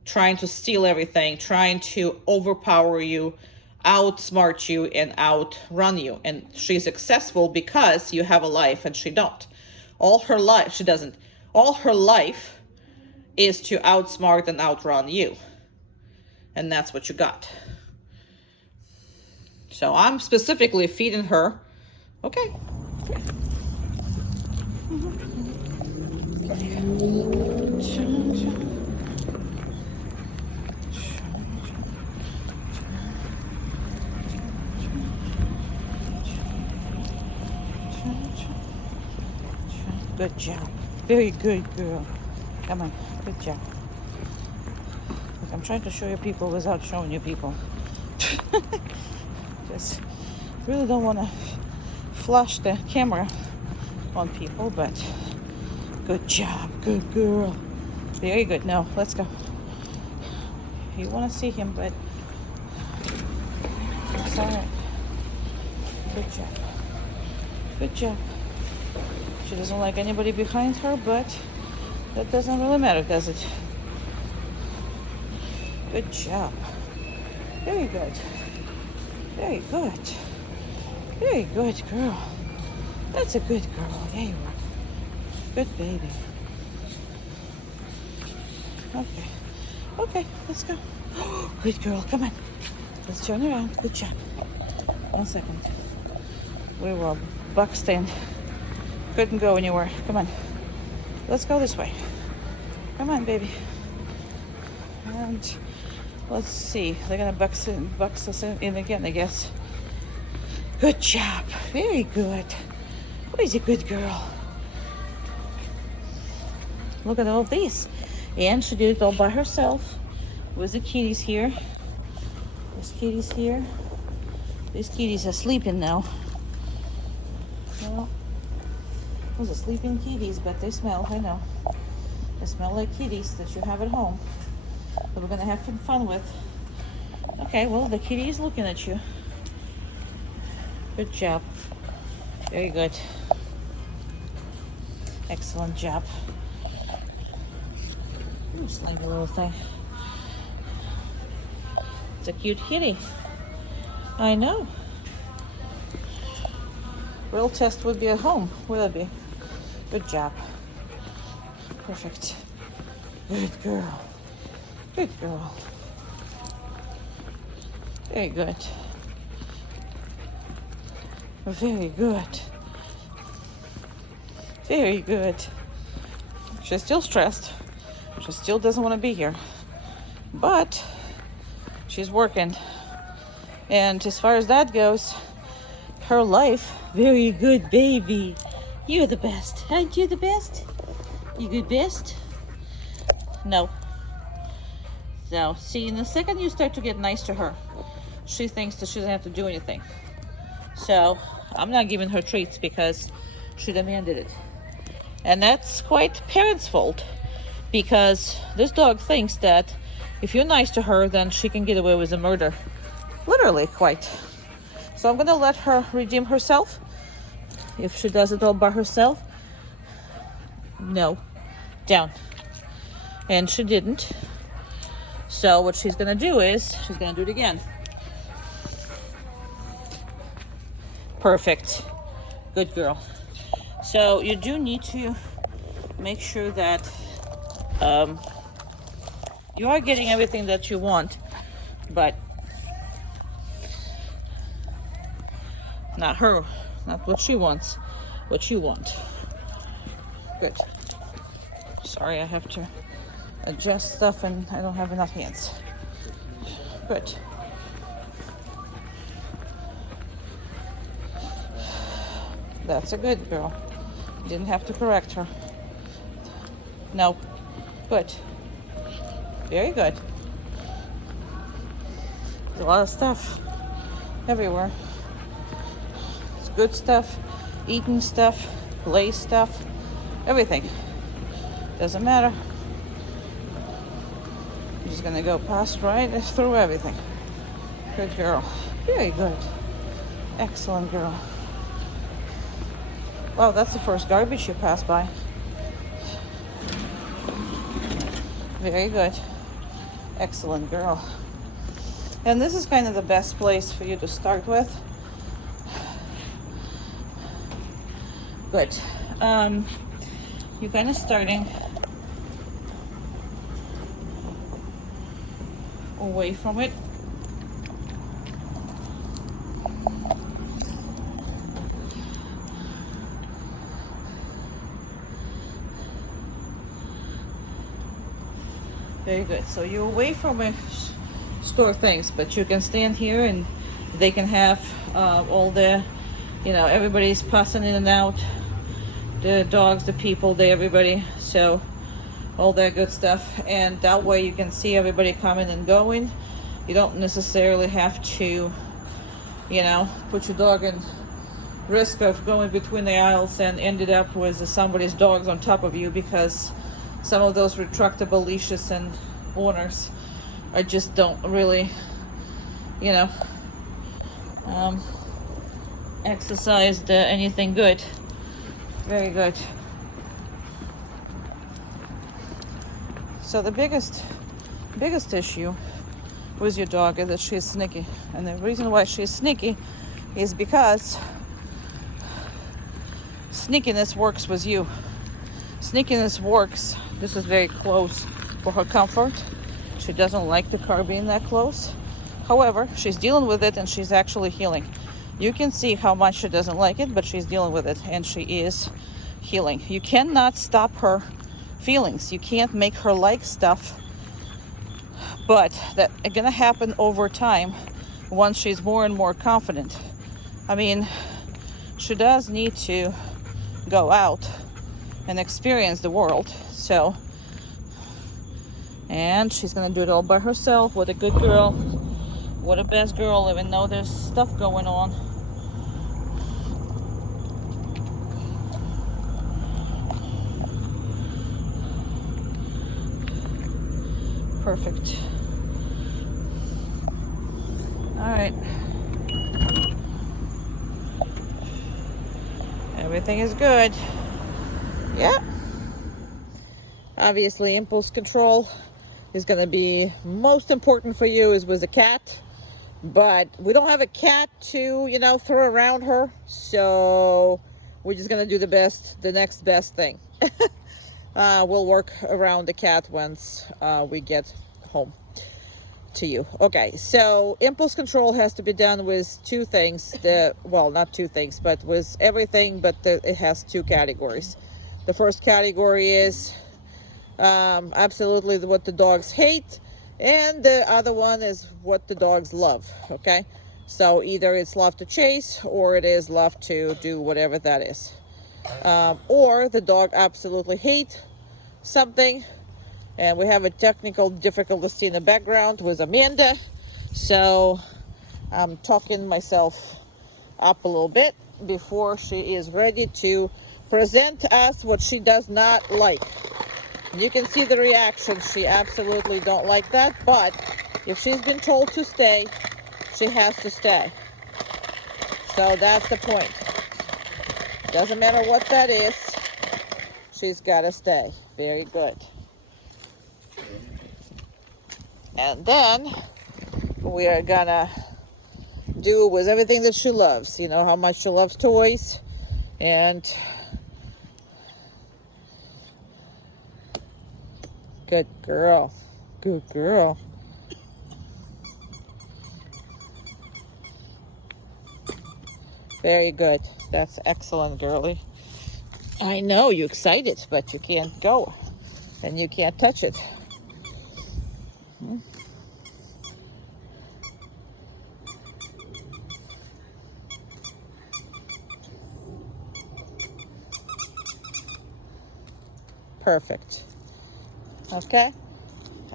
trying to steal everything, trying to overpower you, outsmart you, and outrun you. And she's successful because you have a life and she don't. All her life, she doesn't. All her life is to outsmart and outrun you. And that's what you got. So I'm specifically feeding her. Okay. Good job. Very good, girl. Come on. Good job. Look, I'm trying to show you people without showing you people. Just really don't want to flash the camera on people, but good job. Good girl. Very good. Now, let's go. You want to see him, but it's all right. Good job. Good job. She doesn't like anybody behind her, but that doesn't really matter, does it? Good job. Very good. Very good. Very good girl. That's a good girl. There you are. Good baby. Okay. Okay, let's go. Good girl. Come on. Let's turn around. Good job. 1 second. We were boxed in. Couldn't go anywhere. Come on. Let's go this way. Come on, baby. And let's see. They're gonna box us in again, I guess. Good job. Very good. Who is a good girl? Look at all these. And she did it all by herself. With the kitties here. There's kitties here. These kitties are sleeping now. Well, those are sleeping kitties, but they smell, I know. They smell like kitties that you have at home. That we're gonna have some fun with. Okay, well, the kitty is looking at you. Good job. Very good. Excellent job. Ooh, slimy little thing. It's a cute kitty. I know. Real test would be at home, will it be? Good job. Perfect. Good girl. Good girl. Very good. Very good. Very good. She's still stressed. She still doesn't want to be here. But she's working. And as far as that goes, her life, very good, baby. You're the best. Aren't you the best? You good best? No. So, see, in the second you start to get nice to her, she thinks that she doesn't have to do anything. So, I'm not giving her treats because she demanded it. And that's quite parents' fault, because this dog thinks that if you're nice to her, then she can get away with a murder. Literally, quite. So I'm gonna let her redeem herself. If she does it all by herself, no, down. And she didn't. So what she's gonna do is, she's gonna do it again. Perfect. Good girl. So you do need to make sure that you are getting everything that you want, but not her, not what she wants, what you want. Good. Sorry, I have to adjust stuff and I don't have enough hands. Good. That's a good girl. Didn't have to correct her. No. Good. Very good. There's a lot of stuff everywhere. It's good stuff, eating stuff, play stuff, everything. Doesn't matter. I'm just gonna go past right through everything. Good girl. Very good. Excellent girl. Wow, that's the first garbage you passed by. Very good. Excellent girl. And this is kind of the best place for you to start with. Good. You're kind of starting away from it. Very good. So you're away from it, store things, but you can stand here and they can have all the, everybody's passing in and out. The dogs, the people, everybody. So all that good stuff. And that way you can see everybody coming and going. You don't necessarily have to, put your dog in risk of going between the aisles and ended up with somebody's dogs on top of you, because some of those retractable leashes and owners I just don't really, exercise anything good. Very good. So the biggest issue with your dog is that she's sneaky, and the reason why she's sneaky is because sneakiness works with you. Sneakiness works. This is very close for her comfort. She doesn't like the car being that close. However, she's dealing with it and she's actually healing. You can see how much she doesn't like it, but she's dealing with it and she is healing. You cannot stop her feelings. You can't make her like stuff, but that's gonna happen over time once she's more and more confident. I mean, she does need to go out and experience the world. So, and she's gonna do it all by herself. What a good girl. What a best girl, even though there's stuff going on. Perfect. All right. Everything is good. Yeah. Obviously, impulse control is going to be most important for you is with the cat. But we don't have a cat to, you know, throw around her. So we're just going to do the next best thing. We'll work around the cat once we get home to you. Okay, so impulse control has to be done with two things. Well, not two things, but with everything, but it has two categories. The first category is absolutely what the dogs hate, and the other one is what the dogs love. Okay, so either it's love to chase or it is love to do whatever that is, or the dog absolutely hate something. And we have a technical difficulty in the background with Amanda, so I'm talking myself up a little bit before she is ready to present us what she does not like. You can see the reaction. She absolutely don't like that, but if she's been told to stay, she has to stay. So that's the point. Doesn't matter what that is, she's got to stay. Very good. And then we are gonna do with everything that she loves. You know how much she loves toys, and good girl, good girl. Very good. That's excellent, girly. I know you're excited, but you can't go and you can't touch it. Perfect. Okay,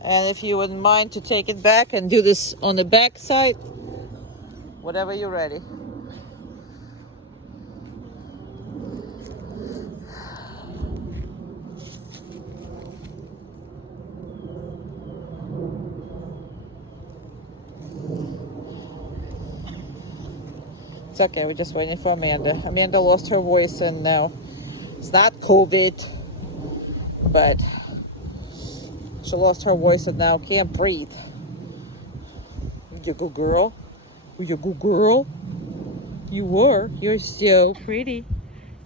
and if you wouldn't mind to take it back and do this on the back side, whatever you're ready. It's okay, we're just waiting for Amanda. Amanda lost her voice, and now it's not COVID, but she lost her voice and now can't breathe. You good girl. You good girl. You are. You're so pretty.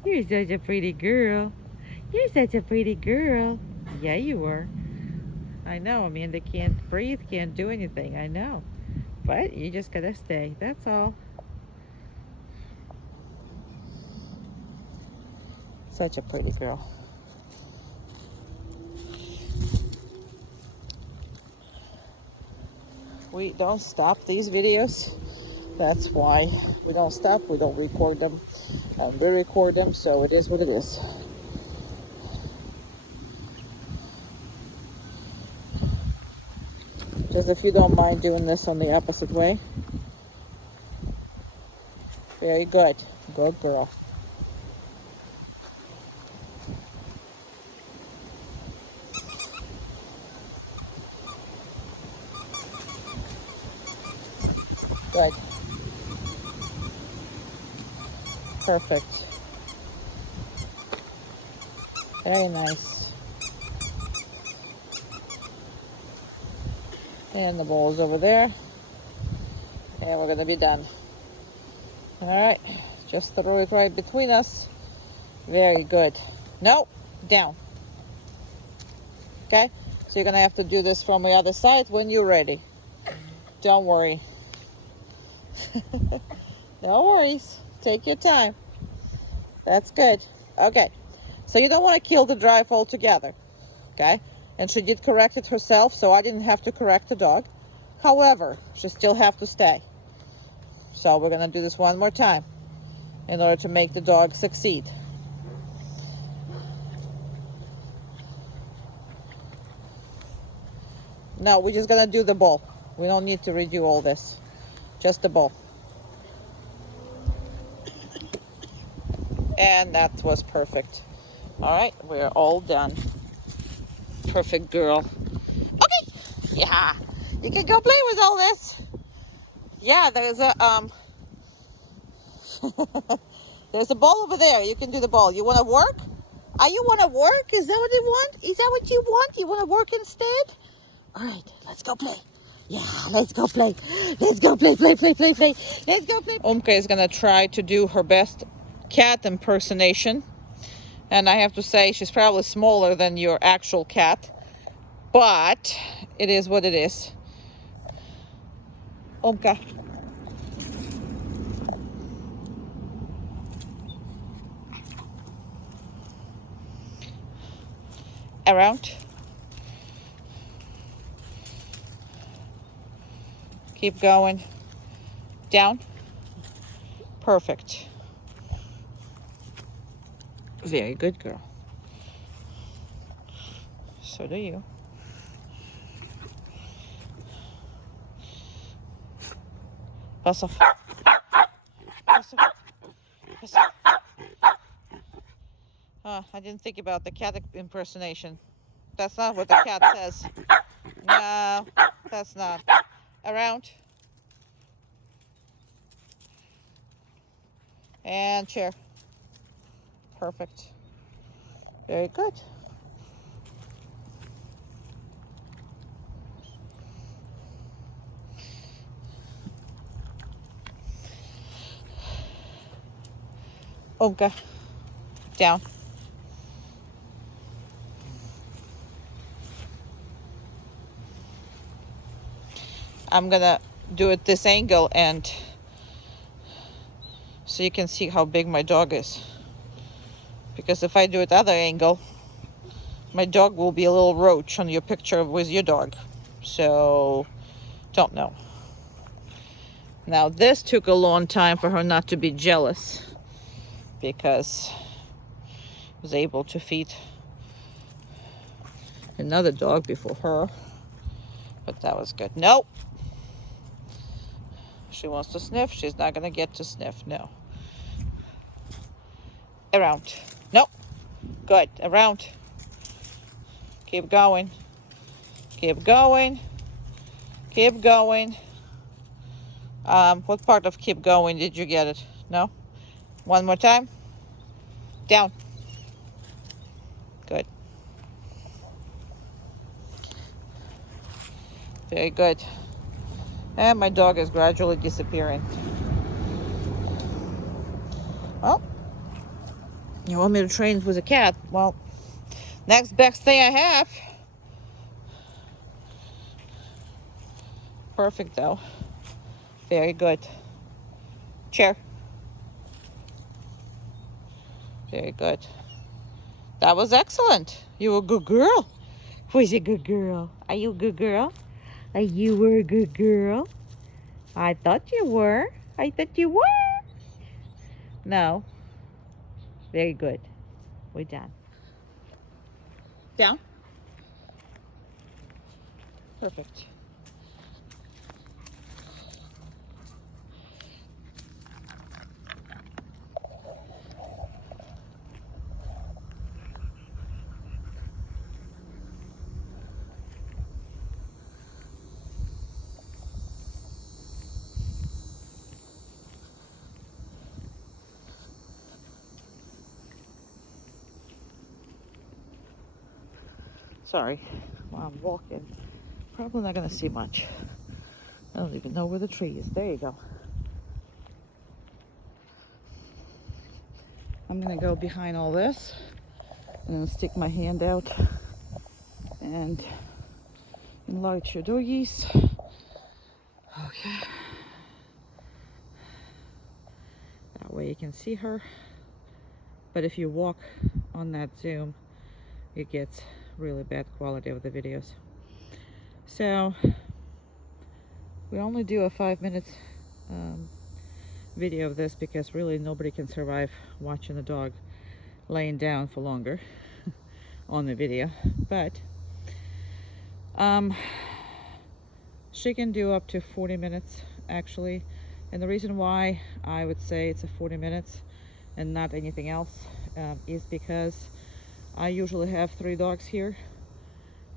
You're such a pretty girl. You're such a pretty girl. Yeah, you are. I know, Amanda can't breathe, can't do anything. I know. But you just gotta stay. That's all. Such a pretty girl. We don't stop these videos. That's why we don't stop. We don't record them. We record them, so it is what it is. Just if you don't mind doing this on the opposite way. Very good. Good girl. Good. Perfect. Very nice. And the bowl is over there. And we're going to be done. Alright. Just throw it right between us. Very good. No, down. Okay? So you're going to have to do this from the other side when you're ready. Don't worry. No worries. Take your time. That's good. Okay. So you don't want to kill the drive altogether. Okay? And she did correct it herself, so I didn't have to correct the dog. However, she still have to stay. So we're going to do this one more time in order to make the dog succeed. No, we're just going to do the ball. We don't need to redo all this. Just the ball. And that was perfect. All right, we're all done. Perfect girl. Okay. Yeah. You can go play with all this. Yeah, there's a there's a ball over there. You can do the ball. You want to work? You want to work? Is that what you want? Is that what you want? You want to work instead? All right, let's go play. Yeah, let's go play. Let's go play. Let's go play. Umka is going to try to do her best cat impersonation. And I have to say, she's probably smaller than your actual cat. But it is what it is. Umka. Around. Keep going. Down. Perfect. Very good girl. So do you. Pass off. Pass off. Pass off. I didn't think about the cat impersonation. That's not what the cat says. No, that's not. Around. And chair. Perfect. Very good. Umka. Down. I'm gonna do it this angle and so you can see how big my dog is. Because if I do it other angle, my dog will be a little roach on your picture with your dog. So, don't know. Now this took a long time for her not to be jealous because I was able to feed another dog before her. But that was good. Nope. She wants to sniff. She's not gonna get to sniff. No. Around. Nope. Good. Around. Keep going. Keep going. Keep going. What part of keep going did you get it? No? One more time. Down. Good. Very good. And my dog is gradually disappearing. Well, you want me to train with a cat? Well, next best thing I have. Perfect though. Very good. Chair. Very good. That was excellent. You were a good girl. Who's a good girl? Are you a good girl? You were a good girl. I thought you were. I thought you were. No. Very good. We're done. Down. Perfect. Sorry, while I'm walking, probably not gonna see much. I don't even know where the tree is. There you go. I'm gonna go behind all this and stick my hand out and enlarge your doggies. Okay. That way you can see her. But if you walk on that zoom, it gets really bad quality of the videos. So we only do a 5-minute video of this because really nobody can survive watching a dog laying down for longer on the video. But she can do up to 40 minutes actually. And the reason why I would say it's a 40 minutes and not anything else is because I usually have 3 dogs here,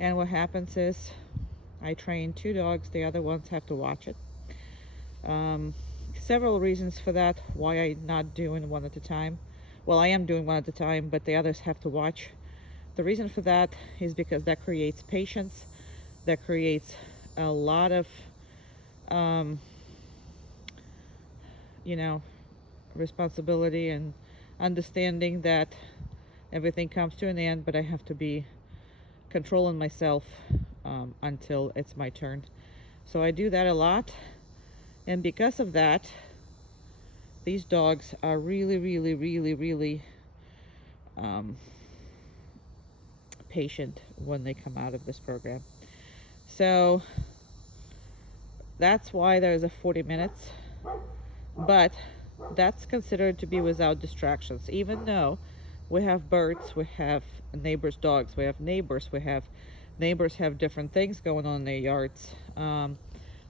and what happens is I train 2 dogs, the other ones have to watch it. Several reasons for that, why I'm not doing one at a time. Well, I am doing one at a time, but the others have to watch. The reason for that is because that creates patience, that creates a lot of you know, responsibility and understanding that everything comes to an end, but I have to be controlling myself until it's my turn. So I do that a lot, and because of that, these dogs are really patient when they come out of this program. So that's why there's a 40 minutes, but that's considered to be without distractions. Even though we have birds, we have neighbors' dogs, we have neighbors have different things going on in their yards.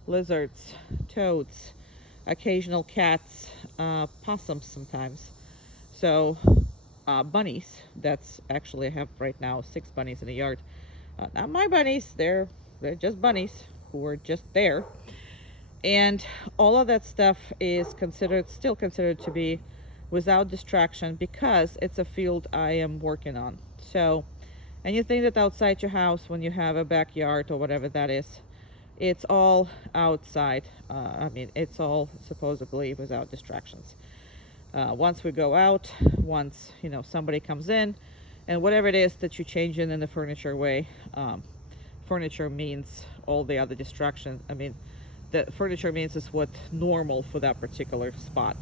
Lizards, toads, occasional cats, possums sometimes. So bunnies, that's actually I have right now 6 bunnies in the yard. Not my bunnies, they're just bunnies who are just there. And all of that stuff is still considered to be without distraction because it's a field I am working on. So anything that's outside your house, when you have a backyard or whatever that is, it's all outside. It's all supposedly without distractions. Once we go out, once somebody comes in, and whatever it is that you change in the furniture way, furniture means all the other distractions. The furniture means is what's normal for that particular spot.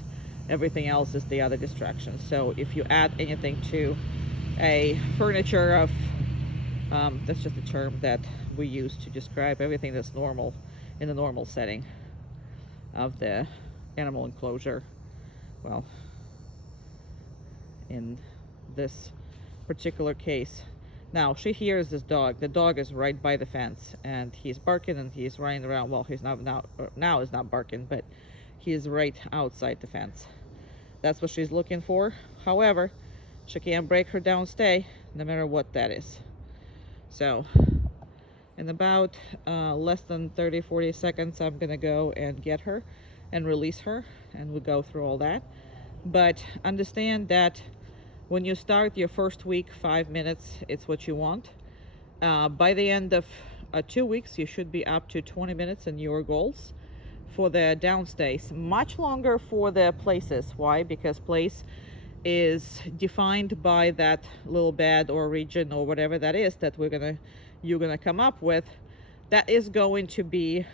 Everything else is the other distraction. So if you add anything to a furniture of, that's just a term that we use to describe everything that's normal in the normal setting of the animal enclosure. Well, in this particular case, now she hears this dog. The dog is right by the fence, and he's barking and he's running around. Well, he's not now is not barking, but he is right outside the fence. That's what she's looking for. However, she can't break her down stay, no matter what that is. So in about less than 30-40 seconds, I'm gonna go and get her and release her, and we'll go through all that. But understand that when you start your first week, 5 minutes, it's what you want. By the end of 2 weeks, you should be up to 20 minutes in your goals for the downstays. Much longer for the places. Why? Because place is defined by that little bed or region or whatever that is that you're gonna come up with. That is going to be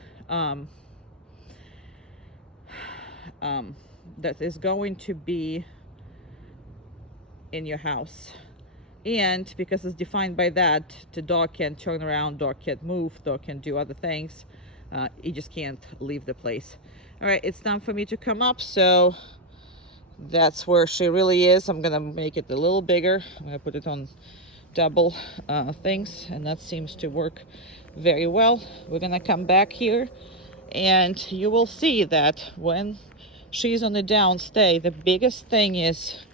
in your house, and because it's defined by that, the dog can't turn around, dog can't move, dog can do other things. He just can't leave the place. All right, it's time for me to come up, so that's where she really is. I'm gonna make it a little bigger. I'm gonna put it on double things, and that seems to work very well. We're gonna come back here, and you will see that when she's on the downstay, the biggest thing is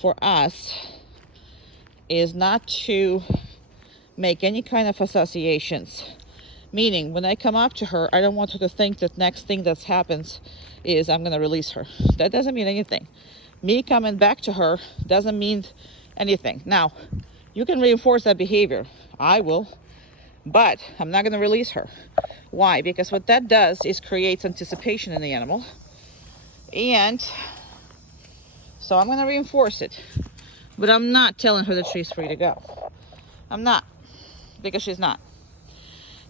for us is not to make any kind of associations. Meaning, when I come up to her, I don't want her to think that next thing that happens is I'm gonna release her. That doesn't mean anything. Me coming back to her doesn't mean anything. Now, you can reinforce that behavior. I will, but I'm not gonna release her. Why? Because what that does is creates anticipation in the animal. And so I'm gonna reinforce it, but I'm not telling her that she's free to go. I'm not, because she's not.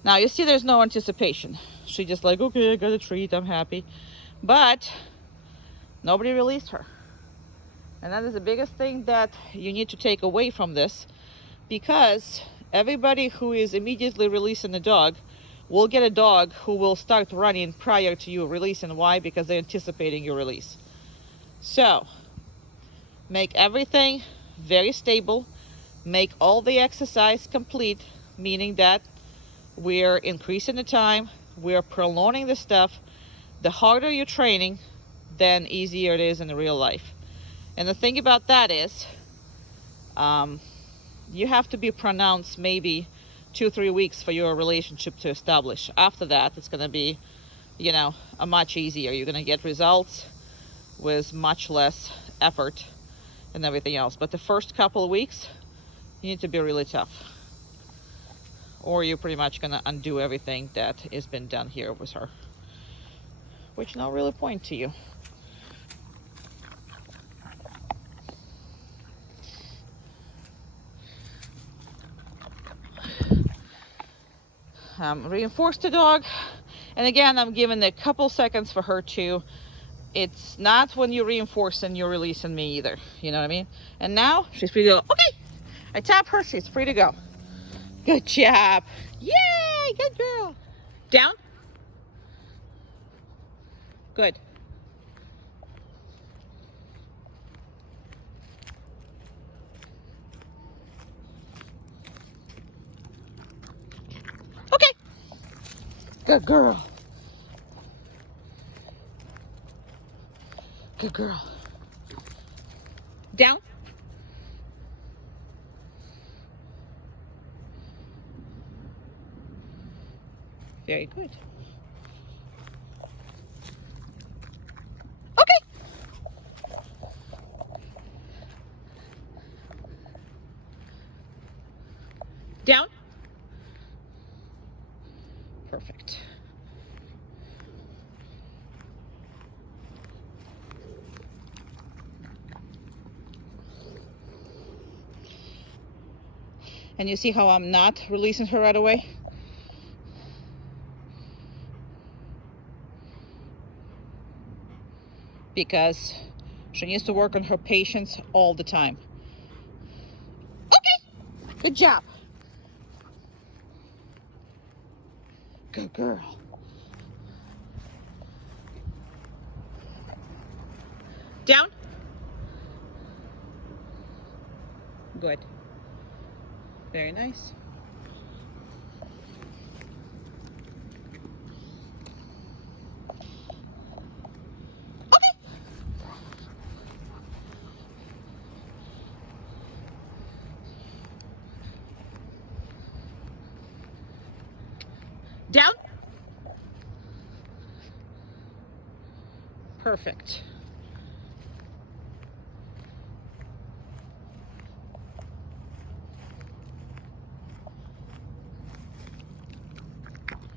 Now you see there's no anticipation. She just like, okay, I got a treat, I'm happy. But Nobody released her. And that is the biggest thing that you need to take away from this, because everybody who is immediately releasing a dog will get a dog who will start running prior to you releasing. Why? Because they're anticipating your release. So make everything very stable. Make all the exercise complete, meaning that we're increasing the time, we're prolonging the stuff. The harder you're training, then easier it is in real life. And the thing about that is, you have to be pronounced maybe 2-3 weeks for your relationship to establish. After that, it's going to be, you know, a much easier. You're going to get results with much less effort and everything else. But the first couple of weeks, you need to be really tough, or you're pretty much going to undo everything that has been done here with her, which no really point to you. Reinforce the dog, and again, I'm giving a couple seconds for her to. It's not when you're reinforcing, you're releasing me either. You know what I mean? And now she's free to go. Okay, I tap her, she's free to go. Good job. Yay, good girl. Down. Good. Okay. Good girl. Good girl. Down. Very good. Okay. Down. Perfect. And you see how I'm not releasing her right away? Because she needs to work on her patience all the time. Okay, good job. Good girl. Down. Good. Very nice. Down. Perfect.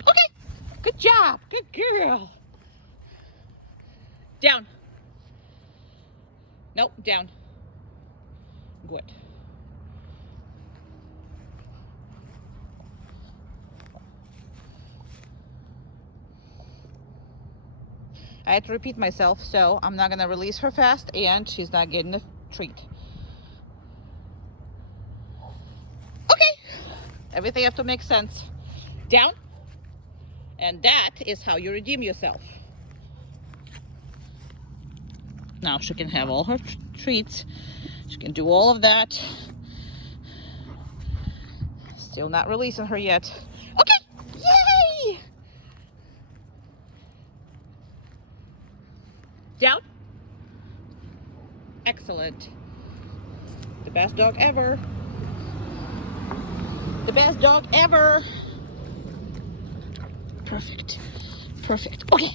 Okay. Good job. Good girl. Down. Nope, down. Good. I had to repeat myself, so I'm not gonna release her fast, and she's not getting a treat. Okay, everything have to make sense. Down, and that is how you redeem yourself. Now she can have all her treats. She can do all of that. Still not releasing her yet. Okay, yay! Down. Excellent. The best dog ever. The best dog ever. Perfect. Perfect. Okay.